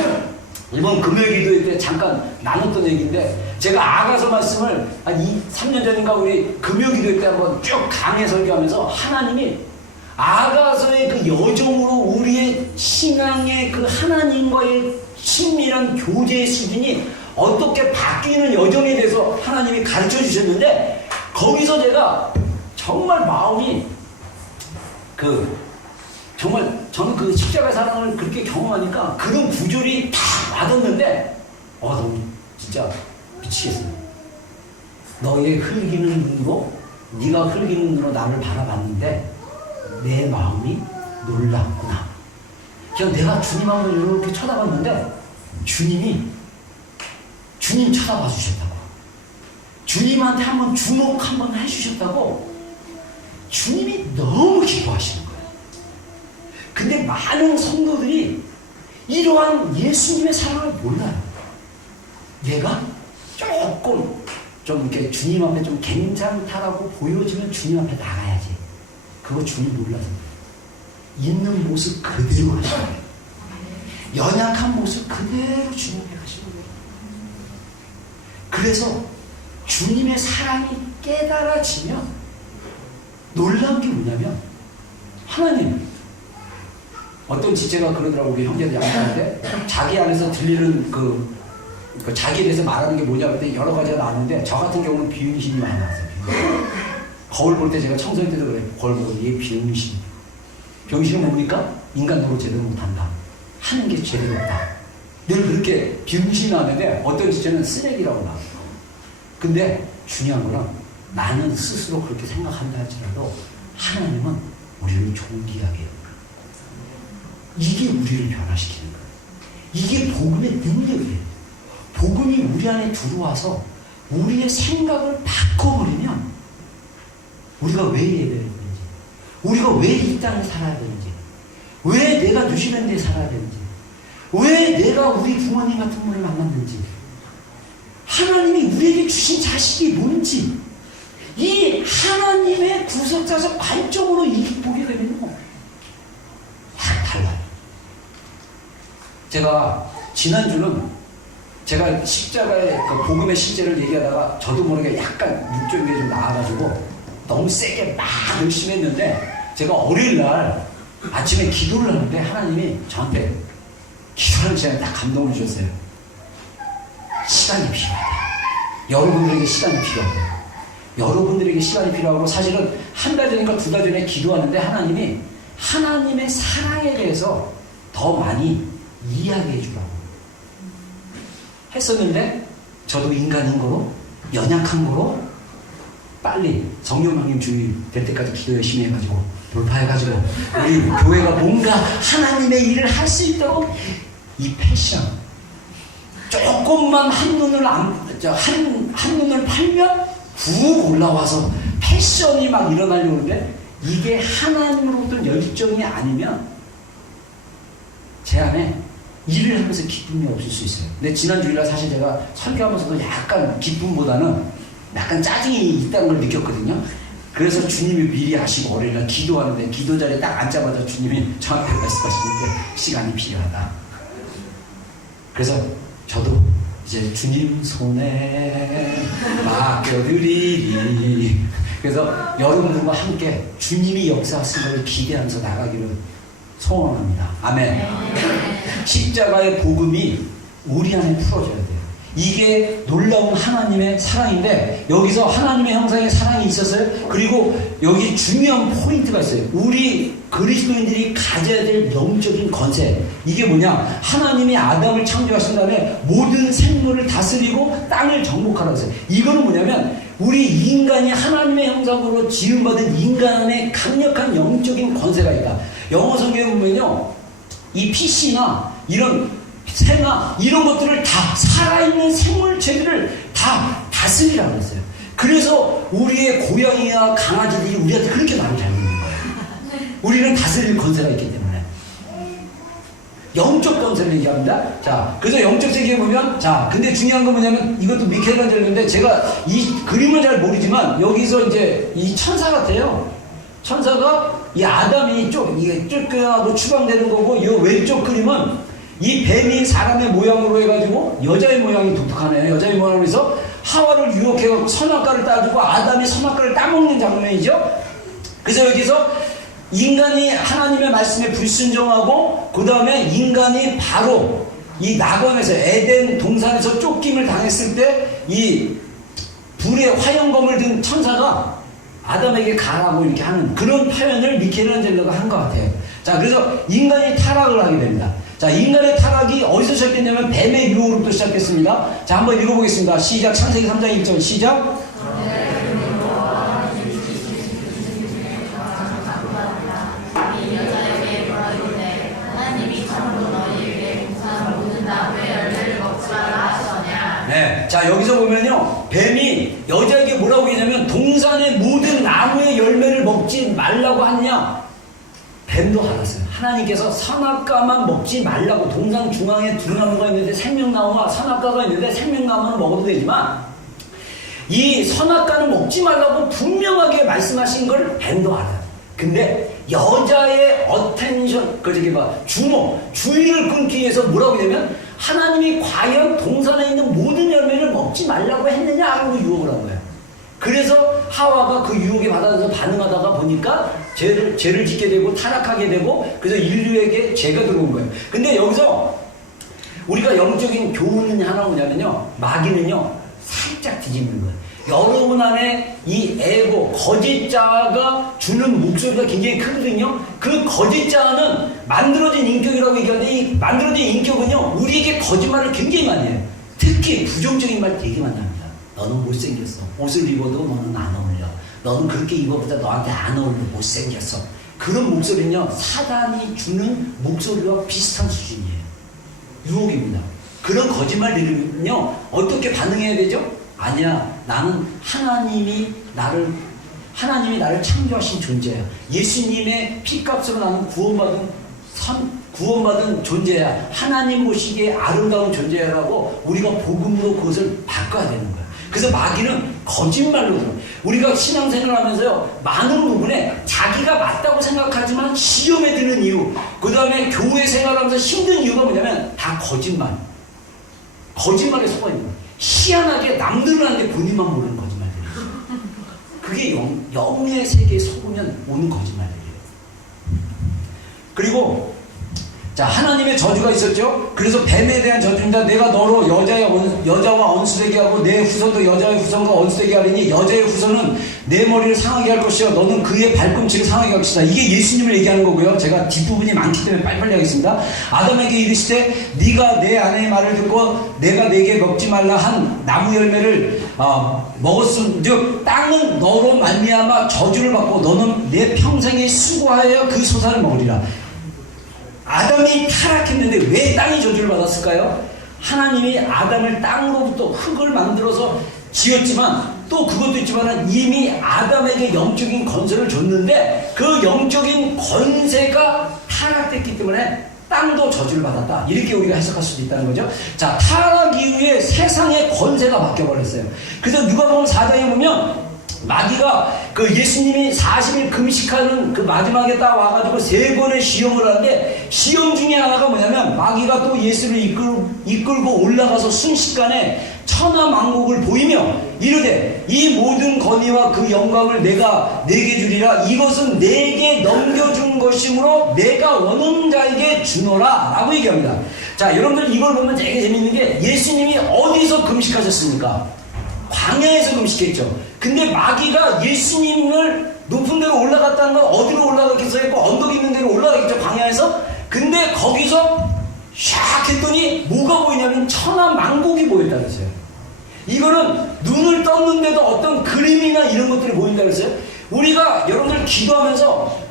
이번 금요기도회 때 잠깐 나눴던 얘기인데, 제가 아가서 말씀을 한 3년 전인가 우리 금요기도회 때 한번 쭉 강해 설교하면서 하나님이 아가서의 그 여정으로 우리의 신앙의 그 하나님과의 친밀한 교제의 수준이 어떻게 바뀌는 여정에 대해서 하나님이 가르쳐 주셨는데, 거기서 제가 정말 마음이 정말 저는 그 십자가 사랑을 그렇게 경험하니까 그런 구절이 다 와닿는데, 너무 진짜 미치겠어요. 너의 흘기는 눈으로, 네가 흘기는 눈으로 나를 바라봤는데 내 마음이 놀랐구나. 그냥 내가 주님 한번 이렇게 쳐다봤는데 주님 쳐다봐 주셨다고. 주님한테 한번 주목 한번 해주셨다고. 주님이 너무 기뻐하시는 거예요. 근데 많은 성도들이 이러한 예수님의 사랑을 몰라요. 내가 조금 좀 이렇게 주님 앞에 좀 괜찮다라고 보여지면 주님 앞에 나가야지. 그거 주님 몰라서. 있는 모습 그대로 하시는 거예요. 연약한 모습 그대로 주님 앞에 가시는 거예요. 그래서 주님의 사랑이 깨달아지면 놀라운 게 뭐냐면, 하나님, 어떤 지체가 그러더라고. 우리 형제들 양반인데 자기 안에서 들리는 그 자기에 대해서 말하는 게 뭐냐 그랬더니 여러 가지가 나왔는데, 저 같은 경우는 비응심이 많이 나왔어요. 거울 볼 때 제가 청소년 때도 그래요. 거울 보고 얘 비응심. 병신은 뭡니까? 인간 노릇 제대로 못한다. 하는 게 제대로 없다. 늘 그렇게 비응심이 나왔는데, 어떤 지체는 쓰레기라고 나와요. 근데 중요한 거는 나는 스스로 그렇게 생각한다 할지라도 하나님은 우리를 존귀하게 해요. 이게 우리를 변화시키는 거예요. 이게 복음의 능력이에요. 복음이 우리 안에 들어와서 우리의 생각을 바꿔버리면 우리가 왜 예배를 하는지, 우리가 왜 이 땅에 살아야 되는지, 왜 내가 누시는 데 살아야 되는지, 왜 내가 우리 부모님 같은 분을 만났는지, 하나님이 우리에게 주신 자식이 뭔지, 이 하나님의 구속자적 관점으로 이 보게 되면요, 다 달라요. 제가 지난주는 제가 십자가의 그 복음의 실제를 얘기하다가 저도 모르게 약간 육적인 게 좀 나와가지고 너무 세게 막 열심히 했는데, 제가 월요일날 아침에 기도를 하는데 하나님이 저한테 기도하는 시간에 딱 감동을 주셨어요. 시간이 필요하다. 여러분들에게 시간이 필요하다. 여러분들에게 시간이 필요하고, 사실은 한 달 전인가 2달 전에 기도하는데 하나님이 하나님의 사랑에 대해서 더 많이 이야기해 주라고 했었는데, 저도 인간인 거로, 연약한 거로 빨리 성령님 주님 될 때까지 기도 열심히 해가지고 돌파해가지고 우리 교회가 뭔가 하나님의 일을 할 수 있도록 이 패션 조금만 한눈을 팔면 훅 올라와서 패션이 막 일어나려고 하는데 이게 하나님으로부터 열정이 아니면 제 안에 일을 하면서 기쁨이 없을 수 있어요. 근데 지난 주일날 사실 제가 설교하면서도 약간 기쁨보다는 약간 짜증이 있다는 걸 느꼈거든요. 그래서 주님이 미리 하시고 월요일날 기도하는데 기도 자리에 딱 앉자마자 주님이 저한테 말씀하시는데 시간이 필요하다. 그래서 저도 이제 주님 손에 맡겨드리리. 그래서 여러분들과 함께 주님이 역사하신 것을 기대하면서 나가기를 소원합니다. 아멘. 십자가의 복음이 우리 안에 풀어져야 돼요. 이게 놀라운 하나님의 사랑인데 여기서 하나님의 형상의 사랑이 있었어요. 그리고 여기 중요한 포인트가 있어요. 우리 그리스도인들이 가져야 될 영적인 권세. 이게 뭐냐? 하나님이 아담을 창조하신 다음에 모든 생물을 다스리고 땅을 정복하라고 했어요. 이거는 뭐냐면 우리 인간이 하나님의 형상으로 지음받은 인간 안에 강력한 영적인 권세가 있다. 영어 성경에 보면요, 이 PC나 이런 새나 이런 것들을 다 살아있는 생물체들을 다 다스리라고 했어요. 그래서 우리의 고양이와 강아지들이 우리한테 그렇게 많이 닮는 거예요. 우리는 다스릴 권세가 있기 때문에. 영적 권세를 얘기합니다. 자, 그래서 영적 세계에 보면, 자, 근데 중요한 건 뭐냐면, 이것도 미켈란젤로인데, 제가 이 그림을 잘 모르지만, 여기서 이제 이 천사 같아요. 천사가 이 아담이 이게 쫓겨나고 추방되는 거고, 이 왼쪽 그림은 이 뱀이 사람의 모양으로 해가지고, 여자의 모양이 독특하네요. 여자의 모양으로 해서 하와를 유혹해서 선악과를 따주고, 아담이 선악과를 따먹는 장면이죠. 그래서 여기서 인간이 하나님의 말씀에 불순종하고 그 다음에 인간이 바로 이 낙원에서 에덴 동산에서 쫓김을 당했을 때 이 불의 화염검을 든 천사가 아담에게 가라고 이렇게 하는 그런 표현을 미켈란젤로가 한 것 같아요. 자, 그래서 인간이 타락을 하게 됩니다. 자, 인간의 타락이 어디서 시작했냐면 뱀의 유혹으로부터 시작했습니다. 자, 한번 읽어보겠습니다. 시작. 창세기 3장 1절 시작. 네, 자, 여기서 보면요, 뱀이 여자에게 뭐라고 했냐면 동산의 모든 나무의 열매를 먹지 말라고 하느냐. 뱀도 알았어요. 하나님께서 선악과만 먹지 말라고. 동산 중앙에 두 나무가 있는데 생명나무와 선악과가 있는데 생명나무는 먹어도 되지만 이 선악과는 먹지 말라고 분명하게 말씀하신 걸 뱀도 알아요. 근데 여자의 어텐션, 주의를 끊기 위해서 뭐라고 하냐면 하나님이 과연 동산에 있는 모든 열매를 먹지 말라고 했느냐 하고 유혹을 한 거예요. 그래서 하와가 그 유혹에 받아서 반응하다가 보니까 죄를 짓게 되고 타락하게 되고, 그래서 인류에게 죄가 들어온 거예요. 근데 여기서 우리가 영적인 교훈은 하나 뭐냐면요, 마귀는요 살짝 뒤집는 거예요. 여러분 안에 이 에고, 거짓자가 주는 목소리가 굉장히 크거든요. 그 거짓자는 만들어진 인격이라고 얘기하는데, 이 만들어진 인격은요 우리에게 거짓말을 굉장히 많이 해요. 특히 부정적인 말 되게 많이 합니다. 너는 못생겼어. 옷을 입어도 너는 안 어울려. 너는 그렇게 입어보다 너한테 안 어울려. 못생겼어. 그런 목소리는요 사단이 주는 목소리와 비슷한 수준이에요. 유혹입니다. 그런 거짓말 들으면요 어떻게 반응해야 되죠? 아니야, 나는 하나님이 나를 창조하신 존재야. 예수님의 피값으로 나는 구원받은 존재야. 하나님 보시기에 아름다운 존재야라고 우리가 복음으로 그것을 바꿔야 되는 거야. 그래서 마귀는 거짓말로 들어. 우리가 신앙생활을 하면서요 많은 부분에 자기가 맞다고 생각하지만 시험에 드는 이유, 그 다음에 교회 생활하면서 힘든 이유가 뭐냐면 다 거짓말에 속아 있는 거야. 희한하게 남들은 하는데 본인만 모르는 거짓말들이에요. 그게 영의 세계에 속으면 오는 거짓말들이에요. 그리고 자, 하나님의 저주가 있었죠. 그래서 뱀에 대한 저주입니다. 내가 너로 여자와 언수되게 하고 내 후손도 여자의 후손과 언수되게 하리니 여자의 후손은 내 머리를 상하게 할 것이요 너는 그의 발꿈치를 상하게 할 것이다. 이게 예수님을 얘기하는 거고요. 제가 뒷부분이 많기 때문에 빨리빨리 하겠습니다. 아담에게 이르시되 네가 내 아내의 말을 듣고 내가 내게 먹지 말라 한 나무 열매를 먹었음즉 땅은 너로 말미암아 저주를 받고 너는 내 평생에 수고하여 그 소산을 먹으리라. 아담이 타락했는데 왜 땅이 저주를 받았을까요? 하나님이 아담을 땅으로부터 흙을 만들어서 지었지만 또 그것도 있지만 이미 아담에게 영적인 건설을 줬는데 그 영적인 건세가 타락됐기 때문에 땅도 저주를 받았다. 이렇게 우리가 해석할 수도 있다는 거죠. 자, 타락 이후에 세상의 건세가 바뀌어버렸어요. 그래서 누가복음 4장에 보면 마귀가 그 예수님이 40일 금식하는 그 마지막에 딱 와가지고 3번의 시험을 하는데 시험 중에 하나가 뭐냐면 마귀가 또 예수를 이끌고 올라가서 순식간에 천하만국을 보이며 이르되 이 모든 권위와 그 영광을 내가 내게 주리라. 이것은 내게 넘겨준 것이므로 내가 원하는 자에게 주노라 라고 얘기합니다. 자, 여러분들 이걸 보면 되게 재밌는 게 예수님이 어디서 금식하셨습니까? 광야에서 금식했죠. 근데 마귀가 예수님을 높은 데로 올라갔다는 건 어디로 올라가겠어 했고 언덕 있는 데로 올라가겠죠, 광야에서. 근데 거기서 샥 했더니 뭐가 보이냐면 천하만국이 보였다 그랬어요. 이거는 눈을 떴는데도 어떤 그림이나 이런 것들이 보인다 그랬어요. 우리가 여러분들 기도하면서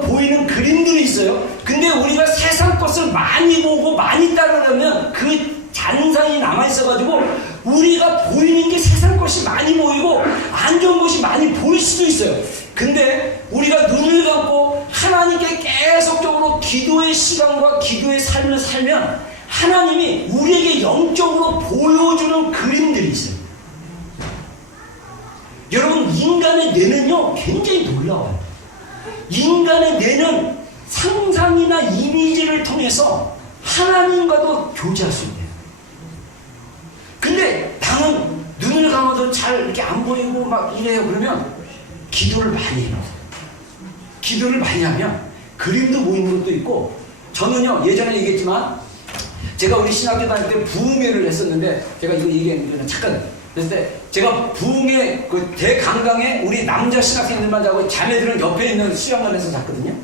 보이는 그림들이 있어요. 근데 우리가 세상 것을 많이 보고 많이 따르려면 그 잔상이 남아있어가지고 우리가 보이는 게 세상 것이 많이 보이고 안 좋은 것이 많이 보일 수도 있어요. 근데 우리가 눈을 감고 하나님께 계속적으로 기도의 시간과 기도의 삶을 살면 하나님이 우리에게 영적으로 보여주는 그림들이 있어요. 여러분, 인간의 뇌는요 굉장히 놀라워요. 인간의 뇌는 상상이나 이미지를 통해서 하나님과도 교제할 수 있대요. 근데 나는 눈을 감아도 잘 이렇게 안 보이고 막 이래요. 그러면 기도를 많이 해요. 기도를 많이 하면 그림도 보이는 것도 있고, 저는요 예전에 얘기했지만 제가 우리 신학교 다닐 때 부흥회를 했었는데, 제가 이거 얘기했는데 잠깐 그랬을 때 제가 부흥회 그 대강당에 우리 남자 신학생들만 자고 자매들은 옆에 있는 수양관에서 잤거든요.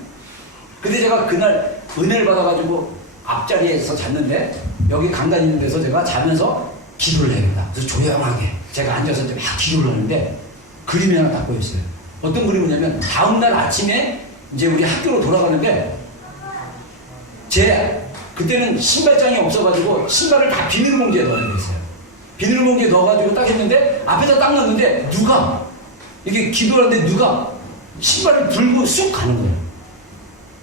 근데 제가 그날 은혜를 받아가지고 앞자리에서 잤는데 여기 강단 있는 데서 제가 자면서 기도를 해야 된다. 그래서 조용하게 제가 앉아서 막 기도를 하는데 그림이 하나 딱 보였어요. 어떤 그림이냐면 다음날 아침에 이제 우리 학교로 돌아가는데 그때는 신발장이 없어가지고 신발을 다 비닐봉지에 넣어야 됐어요. 비닐봉지에 넣어가지고 딱 했는데 앞에다 딱 놨는데 누가 이게 기도하는데 누가 신발을 들고 쑥 가는 거예요.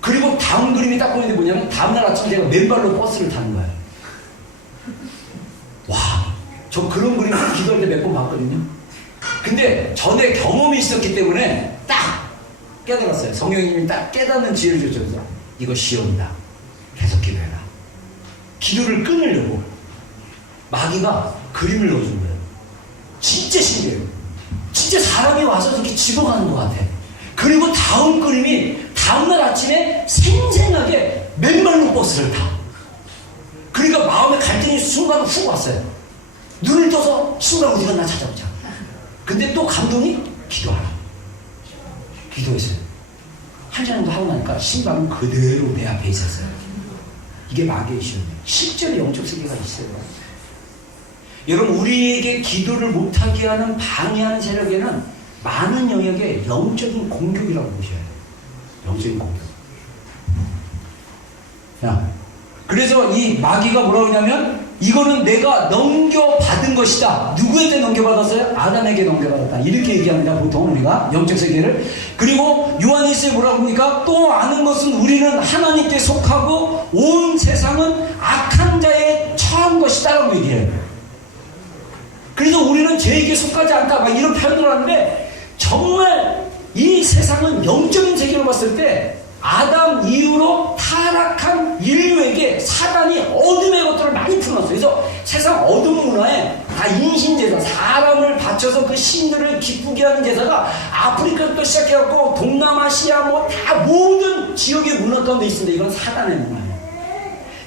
그리고 다음 그림이 딱 보이는데 뭐냐면 다음날 아침에 제가 맨발로 버스를 타는 거예요. 와, 저 그런 그림을 기도할 때 몇 번 봤거든요. 근데 전에 경험이 있었기 때문에 딱 깨달았어요. 성령님이 딱 깨닫는 지혜를 주셔서 이거 시험이다. 계속 기도해라. 기도를 끊으려고 마귀가 그림을 넣어준 거예요. 진짜 신기해요. 진짜 사람이 와서 이렇게 집어가는 것 같아. 그리고 다음 그림이 다음날 아침에 생생하게 맨발로 버스를 타. 그러니까 마음에 갈등이 순간 훅 왔어요. 눈을 떠서 신발 어디 갔나 찾아보자. 근데 또 감동이 기도하라. 기도했어요. 한 시간도 하고 나니까 신발은 그대로 내 앞에 있었어요. 이게 마귀의 시험이에요. 실제로 영적 세계가 있어요. 여러분, 우리에게 기도를 못하게 하는 방해하는 세력에는 많은 영역의 영적인 공격이라고 보셔야 돼요. 영적인 공격. 자, 그래서 이 마귀가 뭐라고 하냐면 이거는 내가 넘겨받은 것이다. 누구한테 넘겨받았어요? 아담에게 넘겨받았다. 이렇게 얘기합니다. 보통 우리가 영적 세계를. 그리고 요한일서에 뭐라고 합니까? 또 아는 것은 우리는 하나님께 속하고 온 세상은 악한 자에 처한 것이다 라고 얘기해요. 그래서 우리는 죄에게 속하지 않다 막 이런 표현을 하는데, 정말 이 세상은 영적인 세계로 봤을 때 아담 이후로 타락한 인류에게 사단이 어둠의 것들을 많이 풀어요. 심어놨어요. 그래서 세상 어둠 문화에 다 인신제사, 사람을 바쳐서 그 신들을 기쁘게 하는 제사가 아프리카부터 시작해갖고 동남아시아 뭐 다 모든 지역의 문화 가운데 있습니다. 이건 사단의 문화예요.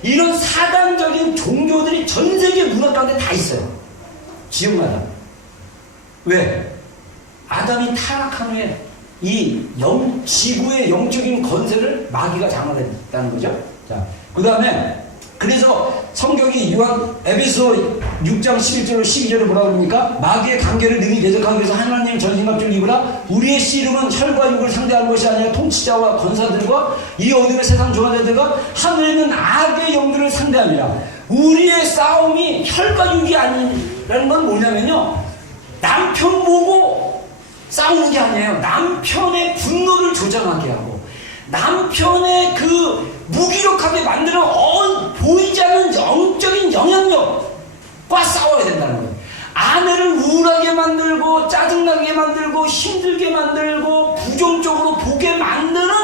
이런 사단적인 종교들이 전 세계 문화 가운데 다 있어요. 지역마다. 왜? 아담이 타락한 후에 이 지구의 영적인 건설을 마귀가 장악했다는 거죠. 자, 그 다음에 그래서 성경이 에베소 6장 11절로 12절에 뭐라고 그럽니까? 마귀의 관계를 능히 대적하기 위해서 하나님의 전신갑주를 입으라. 우리의 씨름은 혈과 육을 상대하는 것이 아니라 통치자와 권사들과 이 어둠의 세상 조화자들과 하늘에 있는 악의 영들을 상대함이라. 우리의 싸움이 혈과 육이 아니라는 건 뭐냐면요, 남편 보고 싸우는 게 아니에요. 남편의 분노를 조장하게 하고 남편의 그 무기력하게 만드는 보이지 않는 영적인 영향력과 싸워야 된다는 거예요. 아내를 우울하게 만들고 짜증나게 만들고 힘들게 만들고 부정적으로 보게 만드는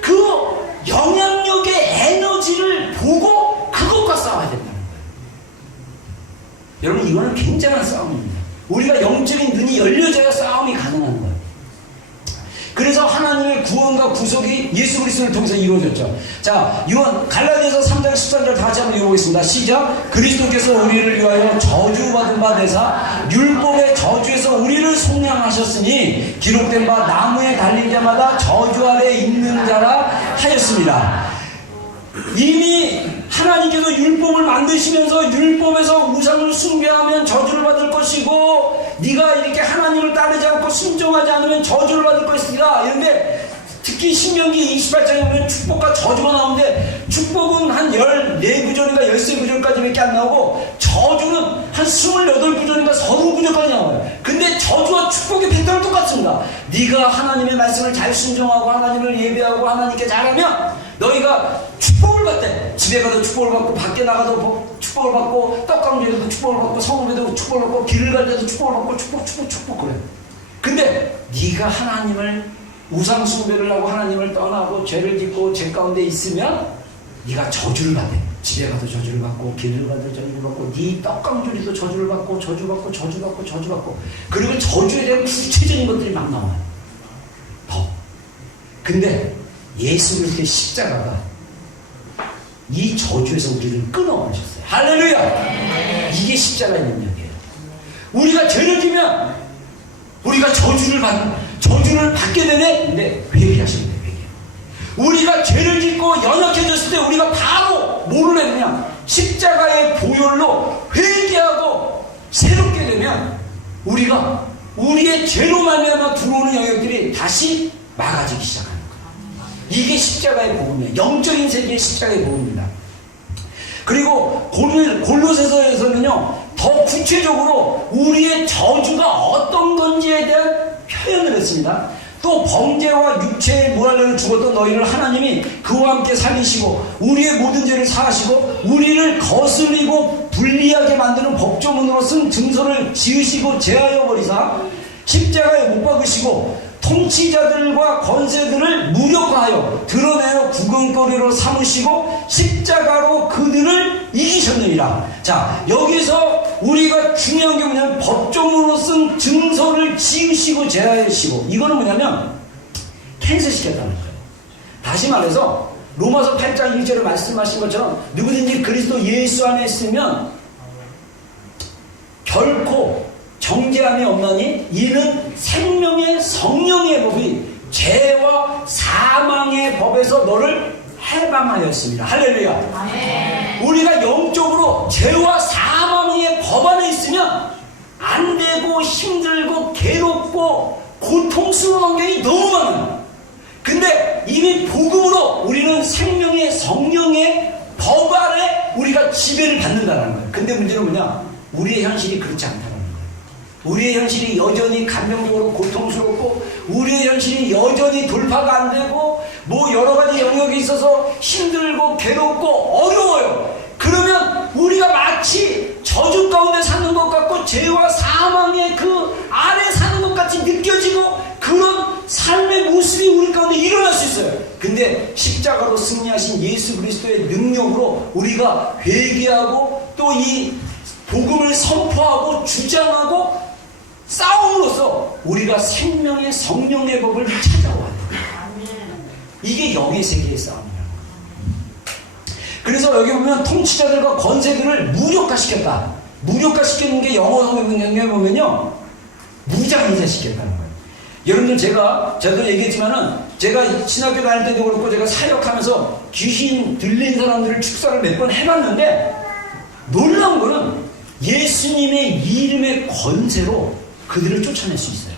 그 영향력의 에너지를 보고 그것과 싸워야 된다는 거예요. 여러분, 이거는 굉장한 싸움입니다. 우리가 영적인 눈이 열려져야 싸움이 가능한 거예요. 그래서 하나님의 구원과 구속이 예수 그리스도를 통해서 이루어졌죠. 자, 갈라디아서 3장 13절 다 같이 한번 읽어보겠습니다. 시작. 그리스도께서 우리를 위하여 저주받은 바 되사 율법의 저주에서 우리를 속량하셨으니 기록된 바 나무에 달린 자마다 저주 아래 있는 자라 하였습니다. 이미 하나님께서 율법을 만드시면서 율법에서 우상을 숭배하면 저주를 받을 것이고 네가 이렇게 하나님을 따르지 않고 순종하지 않으면 저주를 받을 것이다. 이런데 특히 신명기 28장에 보면 축복과 저주가 나오는데 축복은 한 14구절인가 13구절까지밖에 안 나오고 저주는 한 28구절인가 30구절까지 나와요. 근데 저주와 축복의 패턴은 똑같습니다. 네가 하나님의 말씀을 잘 순종하고 하나님을 예배하고 하나님께 잘하면 너희가 축복을 받대. 집에 가도 축복을 받고 밖에 나가도 축복을 받고 떡강정에도 축복을 받고 성읍에도 축복을 받고 길을 갈 때도 축복을 받고 축복 그래. 근데 네가 하나님을 우상 숭배를 하고 하나님을 떠나고 죄를 짓고 죄 가운데 있으면 네가 저주를 받대. 집에 가도 저주를 받고 길을 가도 저주를 받고 네 떡강정에도 저주를 받고 저주받고 그리고 저주에 대한 구체적인 것들이 막 나와요. 근데 예수 그리스도의 십자가가 이 저주에서 우리를 끊어버리셨어요. 할렐루야! 이게 십자가의 능력이에요. 우리가 죄를 지면 우리가 저주를 받게 되네? 근데 회개하시면 돼요. 회개. 우리가 죄를 짓고 연약해졌을 때 우리가 바로 뭐를 해야 되냐? 십자가의 보혈로 회개하고 새롭게 되면 우리가 우리의 죄로 말미암아 들어오는 영역들이 다시 막아지기 시작합니다. 이게 십자가의 복음이에요. 영적인 세계의 십자가의 복음입니다. 그리고 골로새서에서는요, 더 구체적으로 우리의 저주가 어떤 건지에 대한 표현을 했습니다. 또 범죄와 육체의 모랄을 죽었던 너희를 하나님이 그와 함께 살리시고 우리의 모든 죄를 사하시고 우리를 거슬리고 불리하게 만드는 법조문으로 쓴 증서를 지으시고 제하여 버리사 십자가에 못 박으시고 통치자들과 권세들을 무력화하여 드러내어 구경거리로 삼으시고 십자가로 그들을 이기셨느니라. 자, 여기서 우리가 중요한 게 뭐냐면 법조문으로 쓴 증서를 지으시고 제하시고, 이거는 뭐냐면 캔슬시켰다는 거예요. 다시 말해서 로마서 8장 1절에 말씀하신 것처럼 누구든지 그리스도 예수 안에 있으면 결코 정죄함이 없나니 이는 생명의 성령의 법이 죄와 사망의 법에서 너를 해방하였습니다. 할렐루야. 아멘. 우리가 영적으로 죄와 사망의 법 안에 있으면 안 되고 힘들고 괴롭고 고통스러운 환경이 너무 많아요. 근데 이미 복음으로 우리는 생명의 성령의 법 아래 우리가 지배를 받는다는 거예요. 근데 문제는 뭐냐? 우리의 현실이 그렇지 않다는 거예요. 우리의 현실이 여전히 감정적으로 고통스럽고 우리의 현실이 여전히 돌파가 안 되고 뭐 여러 가지 영역에 있어서 힘들고 괴롭고 어려워요. 그러면 우리가 마치 저주 가운데 사는 것 같고 죄와 사망의 그 아래 사는 것 같이 느껴지고 그런 삶의 모습이 우리 가운데 일어날 수 있어요. 근데 십자가로 승리하신 예수 그리스도의 능력으로 우리가 회개하고 또 이 복음을 선포하고 주장하고 싸움으로써 우리가 생명의 성령의 법을 찾아와야 돼요. 이게 영의 세계의 싸움이에요. 그래서 여기 보면 통치자들과 권세들을 무력화시켰다. 무력화시키는 게 영어 성경에 보면요, 무장인사시켰다는 거예요. 여러분들 저도 얘기했지만은 제가 신학교 다닐 때도 그렇고 제가 사역하면서 귀신 들린 사람들을 축사를 몇 번 해봤는데 놀라운 거는 예수님의 이름의 권세로 그들을 쫓아낼 수 있어요.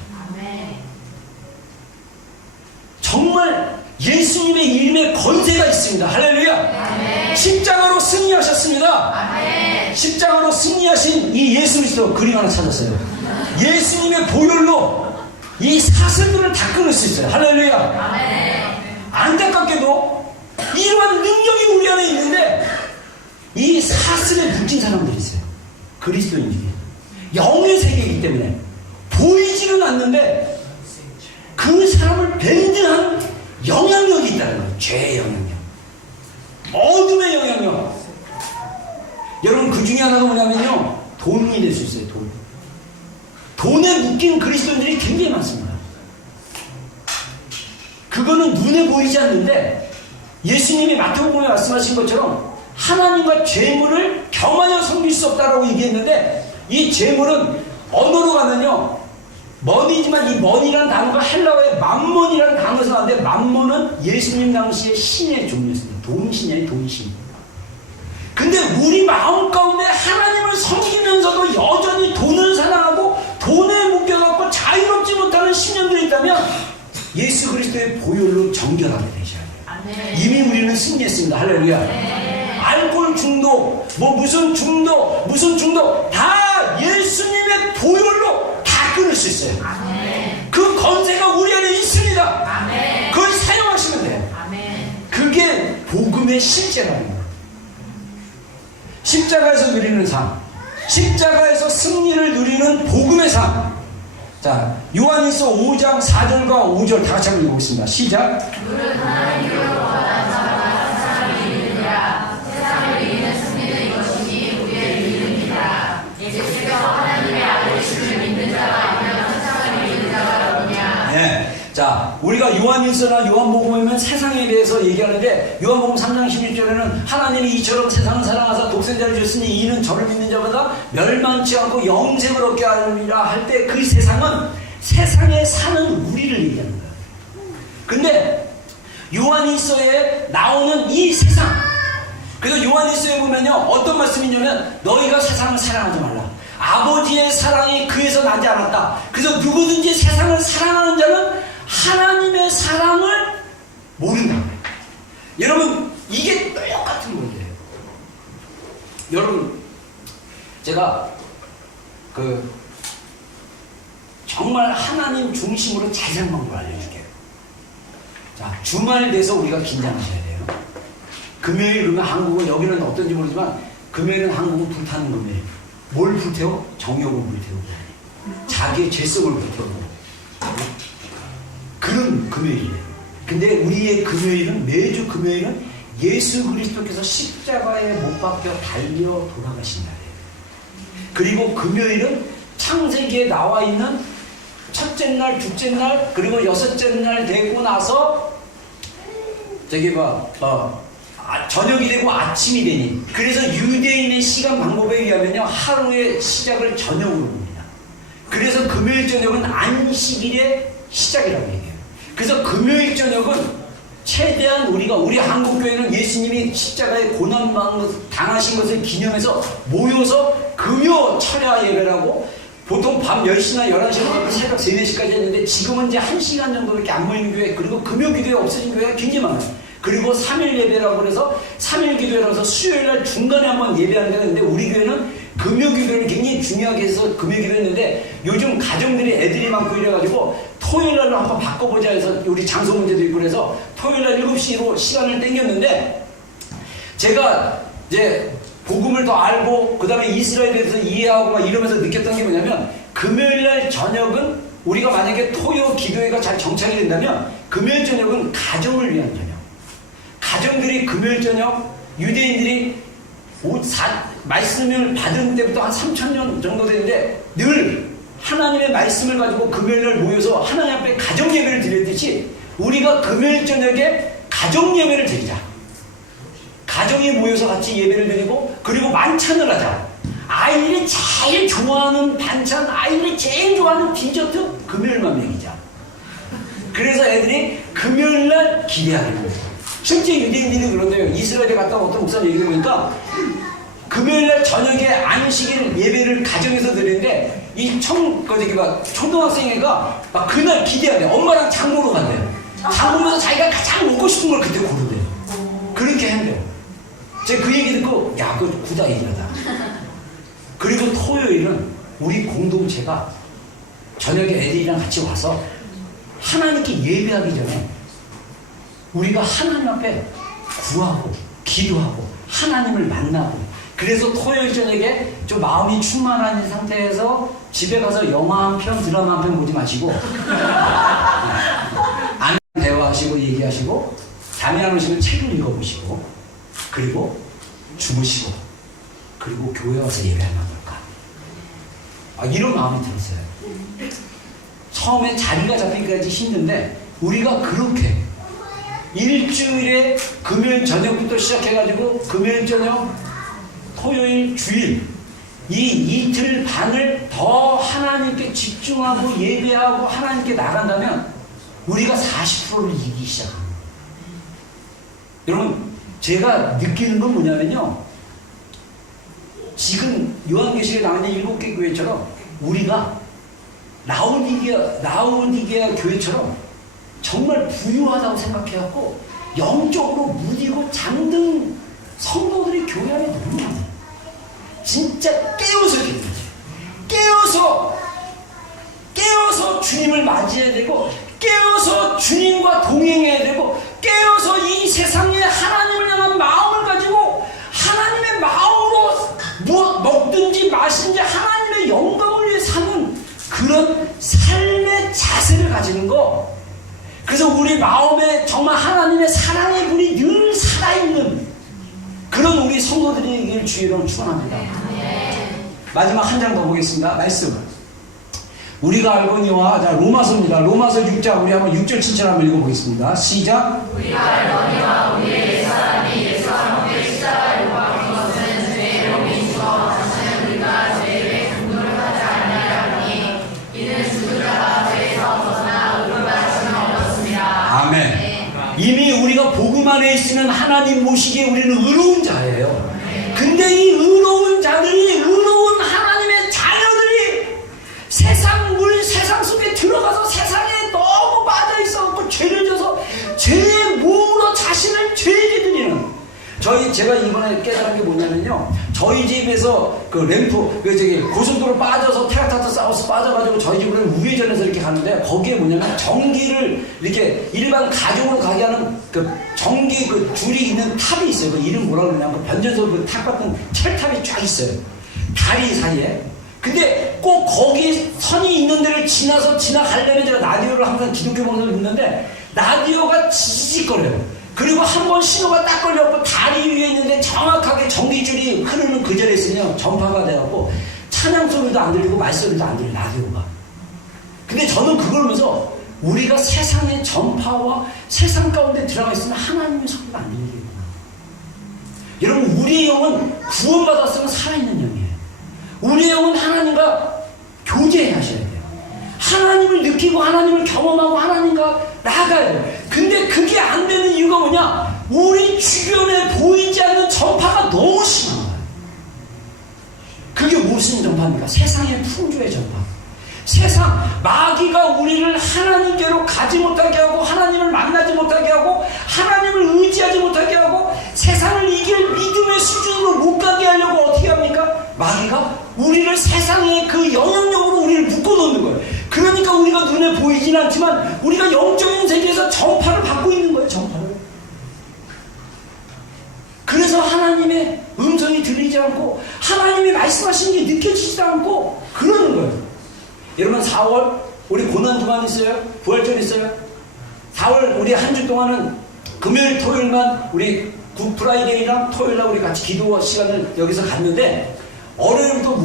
정말 예수님의 이름에 권세가 있습니다. 할렐루야. 십자가로 승리하셨습니다. 십자가로 승리하신 이 예수 그리스도 그림 하나 찾았어요. 예수님의 보혈로 이 사슬들을 다 끊을 수 있어요. 할렐루야. 안타깝게도 이러한 능력이 우리 안에 있는데 이 사슬에 묶인 사람들이 있어요. 그리스도인 중에 영의 세계이기 때문에 보이지는 않는데 그 사람을 밴드한 영향력이 있다는 거예요. 죄의 영향력, 어둠의 영향력. 여러분, 그 중에 하나가 뭐냐면요, 돈이 될 수 있어요. 돈에 묶인 그리스도인들이 굉장히 많습니다. 그거는 눈에 보이지 않는데 예수님이 마태복음에 말씀하신 것처럼 하나님과 재물을 겸하여 섬길 수 없다라고 얘기했는데, 이 재물은 언어로 가면요 머니지만 이 머니라는 단어가 헬라어의 맘몬이라는 단어에서 나왔는데, 맘몬은 예수님 당시의 신의 종류였습니다. 돈신이 아닌 돈신. 근데 우리 마음 가운데 하나님을 섬기면서도 여전히 돈을 사랑하고 돈에 묶여갖고 자유롭지 못하는 신령들이 있다면 예수 그리스도의 보혈로 정결하게 되셔야 돼요. 이미 우리는 승리했습니다. 할렐루야. 알코올 중독, 무슨 중독 다 예수님의 보혈로 다 끊을 수 있어요. 그 권세가 우리 안에 있습니다. 그걸 사용하시면 돼요. 그게 복음의 실제라는 거예요. 십자가에서 누리는 삶, 십자가에서 승리를 누리는 복음의 삶. 자, 요한일서 5장 4절과 5절 다 같이 한번 읽어보겠습니다. 시작. 물은 하나님으로 받은 자가 세상을 이기느니라. 세상을 이기는 승리는 이것이니 우리의 이름이다. 예수께서 하나님의 아들이심을 믿는 자가 아니면 세상을 이기는 자가 누구냐. 네. 자, 우리가 요한일서나 요한복음에 보면 세상에 대해서 얘기하는데, 요한복음 3장 16절에는 하나님이 이처럼 세상을 사랑하사 독생자를 줬으니 이는 저를 믿는 자마다 멸망치 않고 영생을 얻게 하리라 할 때, 그 세상은 세상에 사는 우리를 얘기하는 거예요. 근데 요한일서에 나오는 이 세상, 그래서 요한일서에 보면요 어떤 말씀이냐면, 너희가 세상을 사랑하지 말라. 아버지의 사랑이 그에서 나지 않았다. 그래서 누구든지 세상을 사랑하는 자는 하나님의 사랑을 모른다. 여러분, 이게 똑같은 문제예요. 여러분, 제가 정말 하나님 중심으로 잘 사는 방법을 알려줄게요. 자, 주말 돼서 우리가 긴장하셔야 돼요. 금요일 그러면 한국은, 여기는 어떤지 모르지만 금요일은 한국은 불타는 금요일. 뭘 불태워? 정욕을 불태우고 자기의 죄성을 불태우고 그런 금요일이에요. 근데 우리의 금요일은, 매주 금요일은 예수 그리스도께서 십자가에 못 박혀 달려 돌아가신 날이에요. 그리고 금요일은 창세기에 나와 있는 첫째 날, 둘째 날, 그리고 여섯째 날 되고 나서 저녁이 되고 아침이 되니, 그래서 유대인의 시간 방법에 의하면요 하루의 시작을 저녁으로 봅니다. 그래서 금요일 저녁은 안식일의 시작이라고 얘기해요. 그래서 금요일 저녁은 최대한 우리 한국교회는 예수님이 십자가에 고난 당하신 것을 기념해서 모여서 금요 철야 예배라고, 보통 밤 10시나 11시나 새벽 3, 4시까지 했는데 지금은 이제 1시간 정도밖에 안 모이는 교회, 그리고 금요 기도회 없어진 교회가 굉장히 많아요. 그리고 3일 예배라고 그래서 3일 기도회라고 해서 수요일날 중간에 한번 예배하는 게 있는데, 우리 교회는 금요 기도를 굉장히 중요하게 해서 금요 기도 했는데, 요즘 가정들이 애들이 많고 이래가지고 토요일날로 한번 바꿔보자 해서 우리 장소 문제도 있고 그래서 토요일날 7시로 시간을 땡겼는데, 제가 이제 복음을 더 알고 그 다음에 이스라엘에 대해서 이해하고 막 이러면서 느꼈던 게 뭐냐면, 금요일날 저녁은 우리가 만약에 토요 기도회가 잘 정착이 된다면 금요일 저녁은 가정을 위한 저녁, 가정들이 금요일 저녁 유대인들이 말씀을 받은 때부터 한 3,000년 정도 되는데 늘 하나님의 말씀을 가지고 금요일날 모여서 하나님 앞에 가정 예배를 드렸듯이 우리가 금요일 저녁에 가정 예배를 드리자. 가정이 모여서 같이 예배를 드리고 그리고 만찬을 하자. 아이들이 제일 좋아하는 반찬, 아이들이 제일 좋아하는 디저트 금요일만 먹이자. 그래서 애들이 금요일날 기대하는 거예요. 실제 유대인들이 그런데요. 이스라엘에 갔다 어떤 목사님 얘기해 보니까 금요일날 저녁에 안식일 예배를 가정에서 드리는데 이 초등학생애가 막 그날 기대하대. 엄마랑 장 보러 간대요. 장 보면서 자기가 가장 먹고 싶은 걸 그때 고른대요. 그렇게 한대요. 제가 그 얘기 듣고 야 그거 구다이하다. 그리고 토요일은 우리 공동체가 저녁에 애들이랑 같이 와서 하나님께 예배하기 전에 우리가 하나님 앞에 구하고 기도하고 하나님을 만나고 그래서 토요일 저녁에 좀 마음이 충만한 상태에서 집에 가서 영화 한 편, 드라마 한 편 보지 마시고 안 대화하시고 얘기하시고 잠이 안 오시면 책을 읽어보시고 그리고 주무시고 그리고 교회 와서 예배하면 어떨까? 이런 마음이 들었어요. 처음에 자리가 잡히기까지 힘든데 우리가 그렇게 일주일에 금요일 저녁부터 시작해가지고 금요일 저녁, 토요일, 주일 이 이틀 반을 더 하나님께 집중하고 예배하고 하나님께 나간다면 우리가 40%를 이기기 시작합니다. 여러분 제가 느끼는 건 뭐냐면요. 지금 요한계시록에 나와 있는 7개 교회처럼 우리가 라오디게아 교회처럼 정말 부유하다고 생각해갖고 영적으로 무디고 잠든 성도들이 교회 안에 너무 많아요. 진짜 깨어서 깨어서 주님을 맞이해야 되고 깨어서 주님과 동행해야 되고 깨어서 이 세상에 하나님을 향한 마음을 가지고 하나님의 마음으로 무엇 먹든지 마시든지 하나님의 영광을 위해 사는 그런 삶의 자세를 가지는 거. 그래서 우리 마음에 정말 하나님의 사랑의 불이 늘 살아있는 그런 우리 성도들이길 주의로 축원합니다. 마지막 한 장 더 보겠습니다. 말씀. 우리가 알거니와 자 로마서입니다. 로마서 6장 우리 한번 6절 7절 한번 읽어보겠습니다. 시작. 우리가 알거니와 우리의 옛사람이 예수와 함께 십자가에 못 박힌 것은 죄의 몸이 죽어 다시는 우리가 죄의 분노를 하지 아니하리니 이는 죽은 자가 죄에서 벗어나 의를 받으시면 얻었습니다. 아멘. 이미 우리가 복음 안에 있으면 하나님 보시기에 우리는 의로운 자예요. 근데 이 의로운 자들이 의로운 하나님의 자녀들이 세상 속에 들어가서 세상에 너무 빠져있어갖고 죄를 져서 죄의 몸으로 자신을 죄에 드리는 제가 이번에 깨달은 게 뭐냐면요. 저희 집에서 그 램프, 고속도로 빠져서 테라타타 사우스 빠져가지고 저희 집으로 우회전해서 이렇게 가는데 거기에 뭐냐면 전기를 이렇게 일반 가정으로 가게 하는 그 전기 그 줄이 있는 탑이 있어요. 그 이름 뭐라 그러냐면 그 변전소 그 탑 같은 철탑이 쫙 있어요. 다리 사이에. 근데 꼭 거기 선이 있는 데를 지나가려면 제가 라디오를 항상 기독교 방송을 듣는데 라디오가 지직거려요. 그리고 한 번 신호가 딱 걸려갖고 다리 위에 있는데 정확하게 전기줄이 흐르는 그 자리에 있으면 전파가 돼갖고 찬양 소리도 안 들리고 말소리도 안 들려 라디오가. 근데 저는 그걸 보면서 우리가 세상의 전파와 세상 가운데 들어가 있으면 하나님의 소리가 안 들리겠구나. 여러분 우리의 영은 구원받았으면 살아있는 영이에요. 우리의 영은 하나님과 교제해야 하셔야 돼요. 하나님을 느끼고 하나님을 경험하고 하나님과 나아가야 돼요. 근데 그게 안 되는 이유가 뭐냐? 우리 주변에 보이지 않는 전파가 너무 심한 거예요. 그게 무슨 전파입니까? 세상의 풍조의 전파. 세상 마귀가 우리를 하나님께로 가지 못하게 하고 하나님을 만나지 못하게 하고 하나님을 의지하지 못하게 하고 세상을 이길 믿음의 수준으로 못 가게 하려고 어떻게 합니까? 마귀가 우리를 세상의 그 영향력으로 우리를 묶어놓는 거예요. 그러니까 우리가 눈에 보이진 않지만 우리가 영적인 세계에서 전파를 받고 있는 거예요. 전파를. 그래서 하나님의 음성이 들리지 않고 하나님이 말씀하시는 게 느껴지지도 않고 그러는 거예요. 여러분 4월 우리 고난주간 있어요? 부활절 있어요? 4월 우리 한 주 동안은 금요일 토요일만 우리 굿프라이데이랑 토요일날 우리 같이 기도 시간을 여기서 갔는데 월요일부터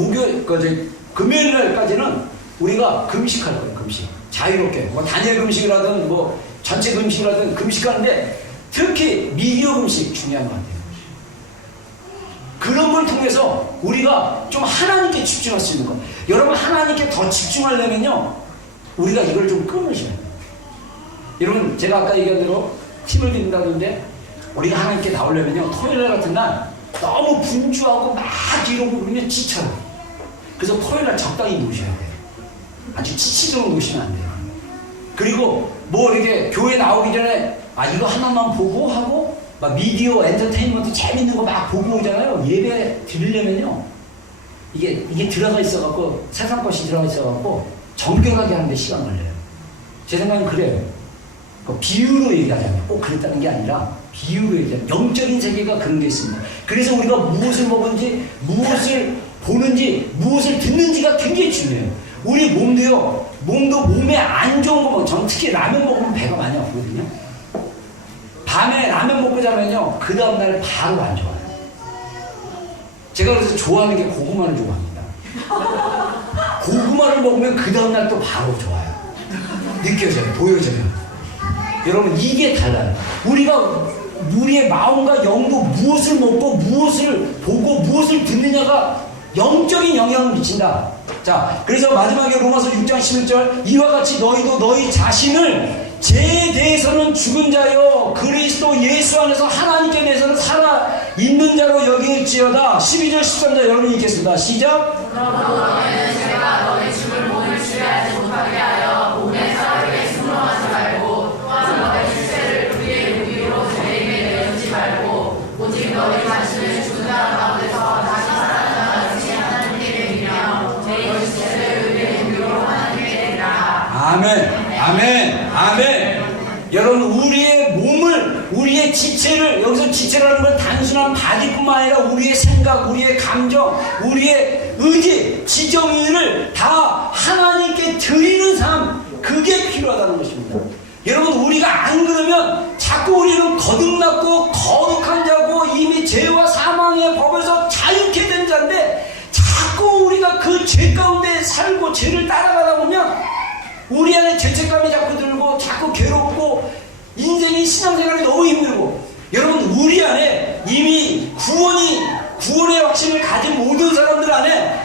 금요일 날까지는 우리가 금식할 거예요. 금식 자유롭게 뭐 단일 금식이라든 뭐 전체 금식이라든 금식하는데 특히 미디어 금식 중요한 것 같아요. 그런 걸 통해서 우리가 좀 하나님께 집중할 수 있는 거. 여러분 하나님께 더 집중하려면요 우리가 이걸 좀 끊으셔야 돼요. 여러분 제가 아까 얘기한 대로 팀을 빈다던데 우리가 하나님께 나오려면요 토요일날 같은 날 너무 분주하고 막 이러고 그러면 지쳐요. 그래서 토요일날 적당히 놓으셔야 돼요. 아주 지치도록 놓으시면 안 돼요. 그리고 뭐 이렇게 교회 나오기 전에 이거 하나만 보고 하고 막 미디어 엔터테인먼트 재밌는 거 막 보고 오잖아요. 예배 드리려면요 이게 들어가 있어갖고 세상 것이 들어가 있어갖고 정결하게 하는데 시간 걸려요. 제 생각은 그래요. 비유로 얘기하자면 꼭 그랬다는 게 아니라 비유로 얘기하자면 영적인 세계가 그런 게 있습니다. 그래서 우리가 무엇을 먹은지 무엇을 보는지 무엇을 듣는지가 굉장히 중요해요. 우리 몸도 몸에 안 좋은 거 먹으면 전 특히 라면 먹으면 배가 많이 아프거든요. 밤에 라면 먹고 자면요 그 다음날 바로 안 좋아요. 제가 그래서 좋아하는 게 고구마를 좋아합니다. 고구마를 먹으면 그 다음날 또 바로 좋아요. 느껴져요. 보여져요. 여러분 이게 달라요. 우리의 마음과 영도 무엇을 먹고 무엇을 보고 무엇을 듣느냐가 영적인 영향을 미친다. 자, 그래서 마지막에 로마서 6장 11절 이와 같이 너희도 너희 자신을 죄에 대해서는 죽은 자요 그리스도 예수 안에서 하나님께 대해서는 살아있는 자로 여길지어다. 12절 13절 여러분이 읽겠습니다. 시작. 그러므로 너희는 죄가 너희 죽을 몸을 취하지 못하게 하여 몸에 사르게 순종하지 말고 또한 너희 실체를 우리의 무기로 죄에게 내어주지 말고 오직 너희 자신을 죽은 자 가운데서 다시 살아나신 하나님께 드리며 너희 실체를 우리의 무기로 하나님께 드리라. 아멘. 아멘. 아멘. 여러분 우리의 몸을 우리의 지체를 여기서 지체라는 건 단순한 바디뿐만 아니라 우리의 생각 우리의 감정 우리의 의지 지정의를 다 하나님께 드리는 삶 그게 필요하다는 것입니다. 여러분 우리가 안 그러면 자꾸 우리는 거듭났고 거룩한 자고 이미 죄와 사망의 법에서 자유케 된 자인데 자꾸 우리가 그 죄 가운데 살고 죄를 따라가다 보면 우리 안에 죄책감이 자꾸 들고 자꾸 괴롭고 인생이 신앙생활이 너무 힘들고 여러분 우리 안에 이미 구원의 확신을 가진 모든 사람들 안에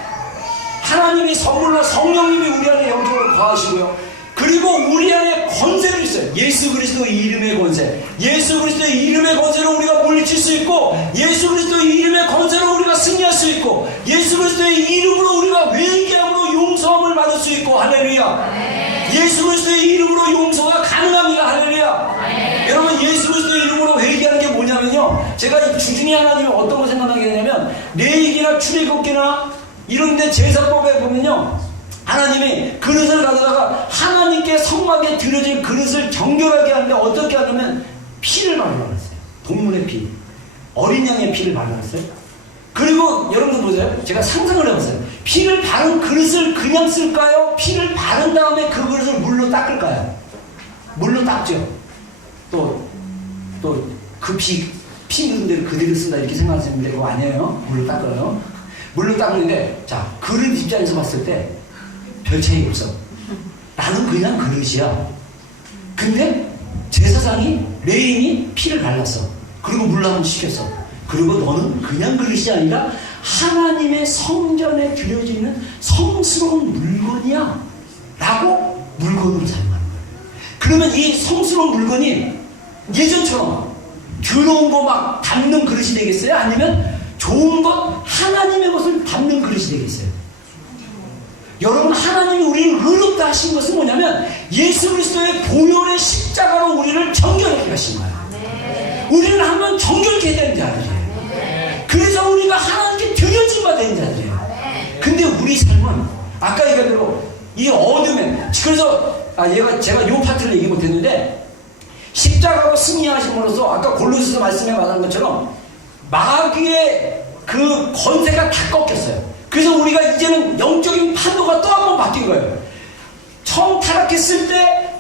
하나님이 선물로 성령님이 우리 안에 영적으로 거하시고요. 그리고 우리 안에 권세도 있어요. 예수 그리스도의 이름의 권세. 예수 그리스도의 이름의 권세로 우리가 물리칠 수 있고 예수 그리스도의 이름의 권세로 우리가 승리할 수 있고 예수 그리스도의 이름으로 우리가 회개함으로 용서함을 받을 수 있고 할렐루야. 예수 그리스도의 이름으로 용서가 가능합니다. 할렐루야. 여러분 예수 그리스도의 이름으로 회개하는 게 뭐냐면요 제가 이 주중에 하나님이 어떤 걸 생각하게 되냐면 레위기나 출애굽기나 이런데 제사법에 보면요 하나님이 그릇을 가져다가 하나님께 성막에 드려질 그릇을 정결하게 하는데 어떻게 하냐면 피를 발라놨어요. 동물의 피 어린 양의 피를 발라놨어요. 그리고 여러분들 보세요. 제가 상상을 해봤어요. 피를 바른 그릇을 그냥 쓸까요? 피를 바른 다음에 그 그릇을 물로 닦을까요? 물로 닦죠. 또 그 피 묻은 데를 그대로 쓴다 이렇게 생각하시는데 그거 아니에요. 물로 닦아요. 물로 닦는데 자 그릇 입장에서 봤을 때 별 차이 없어. 나는 그냥 그릇이야. 근데 제사장이 레인이 피를 발랐어. 그리고 물로 한번 씻겼어. 그리고 너는 그냥 그릇이 아니라 하나님의 성전에 드려지는 성스러운 물건이야 라고 물건으로 사용하는 거예요. 그러면 이 성스러운 물건이 예전처럼 더러운 거 막 담는 그릇이 되겠어요? 아니면 좋은 것 하나님의 것을 담는 그릇이 되겠어요? 여러분 하나님이 우리를 의롭다 하신 것은 뭐냐면 예수 그리스도의 보혈의 십자가로 우리를 정결하게 하신 거예요. 우리는 한번 정결케 된 자들이에요. 그래서 우리가 하나님께 드려진 바 된 자들이에요. 근데 우리 삶은 아까 얘기한 대로 이 어둠에 그래서 제가 요 파트를 얘기 못했는데 십자가로 승리하심으로써 아까 골로새서 말씀에 말한 것처럼 마귀의 그 권세가 다 꺾였어요. 그래서 우리가 이제는 영적인 판도가 또 한 번 바뀐 거예요. 처음 타락했을 때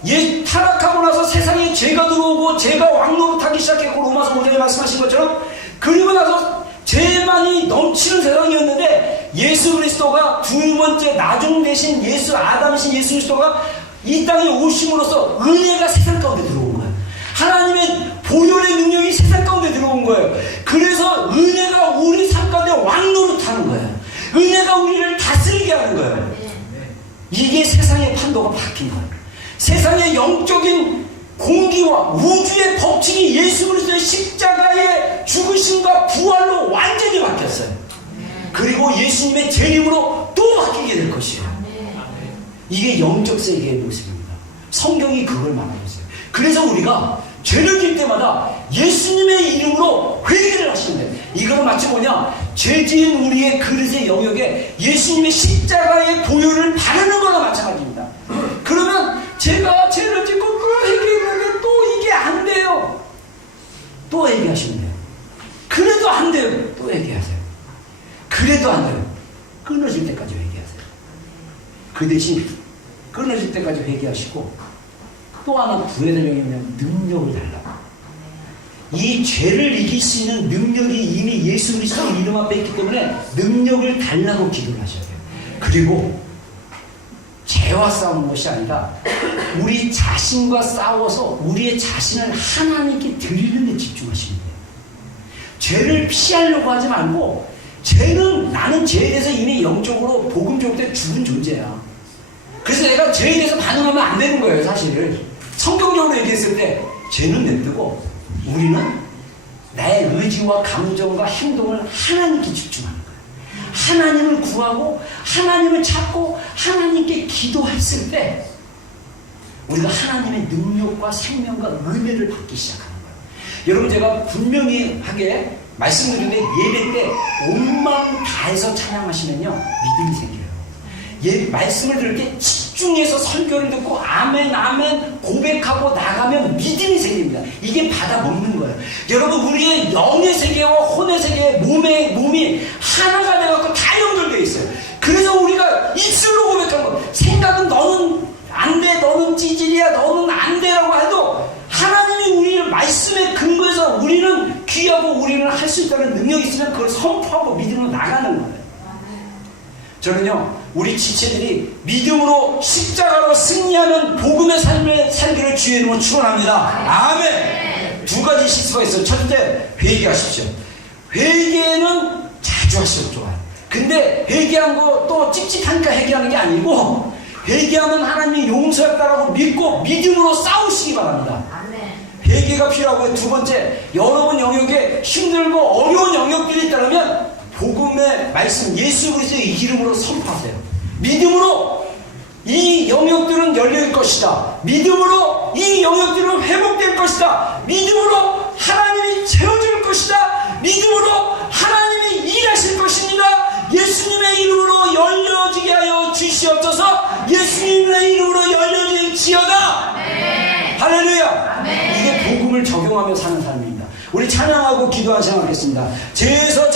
타락하고 나서 세상에 죄가 들어오고 죄가 왕노릇하기 시작했고 로마서 5장에 말씀하신 것처럼 그리고 나서 죄만이 넘치는 세상이었는데 예수 그리스도가 두 번째 나중 대신 아담이신 예수 그리스도가 이 땅에 오심으로써 은혜가 세상 가운데 들어온 거예요. 하나님의 보혈의 능력이 세상 가운데 들어온 거예요. 그래서 은혜가 우리 삶 가운데 왕노릇하는 거예요. 은혜가 우리를 다스리게 하는 거예요. 이게 세상의 판도가 바뀐 거예요. 세상의 영적인 공기와 우주의 법칙이 예수 그리스도의 십자가의 죽으심과 부활로 완전히 바뀌었어요. 그리고 예수님의 재림으로 또 바뀌게 될 것이에요. 이게 영적 세계의 모습입니다. 성경이 그걸 말하고 있어요. 그래서 우리가 죄를 질 때마다 예수님의 이름으로 회개를 하시면 돼요. 이거는 마치 뭐냐? 죄 지은 우리의 그릇의 영역에 예수님의 십자가의 보혈을 바르는 거나 마찬가지입니다. 그러면 제가 죄를 짓고 또 회개했는데 또 이게 안 돼요. 또 회개하시면 돼요. 그래도 안 돼요. 또 회개하세요. 그래도 안 돼요. 끊어질 때까지 회개하세요. 그 대신 끊어질 때까지 회개하시고 또 하나 구해야 될 영역은 능력을 달라고. 이 죄를 이길 수 있는 능력이 이미 예수 그리스도 이름 앞에 있기 때문에 능력을 달라고 기도를 하셔야 돼요. 그리고 죄와 싸우는 것이 아니라 우리 자신과 싸워서 우리의 자신을 하나님께 드리는 데 집중하시면 돼요. 죄를 피하려고 하지 말고 나는 죄에 대해서 이미 영적으로 복음적으로 때 죽은 존재야. 그래서 내가 죄에 대해서 반응하면 안 되는 거예요. 사실 성경적으로 얘기했을 때 죄는 냅두고 우리는 나의 의지와 감정과 행동을 하나님께 집중하는 거예요. 하나님을 구하고 하나님을 찾고 하나님께 기도했을 때 우리가 하나님의 능력과 생명과 은혜를 받기 시작하는 거예요. 여러분 제가 분명히 하게 말씀드리는데 예배 때 온 마음 다해서 찬양하시면요 믿음이 생겨요. 말씀을 들을 때 집중해서 설교를 듣고 아멘 아멘 고백하고 나가면 믿음이 생깁니다. 이게 받아 먹는 거예요. 여러분 우리의 영의 세계와 혼의 세계 몸이 하나가 돼갖고 다 연결되어 있어요. 그래서 우리가 입술로 고백하는 거예요. 생각은 너는 안 돼, 너는 찌질이야, 너는 안 돼라고 해도 하나님이 우리를 말씀에 근거해서 우리는 귀하고 우리는 할 수 있다는 능력이 있으면 그걸 선포하고 믿음으로 나가는 거예요. 저는요 우리 지체들이 믿음으로 십자가로 승리하는 복음의 삶을 살기를 주의 이름으로 축원합니다. 아멘. 두 가지 실수가 있어요. 첫째 회개하십시오. 회개는 자주 하셔도 좋아요. 근데 회개한 거 또 찝찝하니까 회개하는 게 아니고 회개하면 하나님이 용서했다라고 믿고 믿음으로 싸우시기 바랍니다. 회개가 필요하고요. 두 번째, 여러분 영역에 힘들고 어려운 영역들이 있다면 복음의 말씀 예수 그리스도의 이름으로 선포하세요. 믿음으로 이 영역들은 열릴 것이다. 믿음으로 이 영역들은 회복될 것이다. 믿음으로 하나님이 채워줄 것이다. 믿음으로 하나님이 일하실 것입니다. 예수님의 이름으로 열려지게 하여 주시옵소서. 예수님의 이름으로 열려질지어다. 할렐루야. 이게 복음을 적용하며 사는 삶입니다. 우리 찬양하고 기도하는 시간 갖겠습니다. 죄에서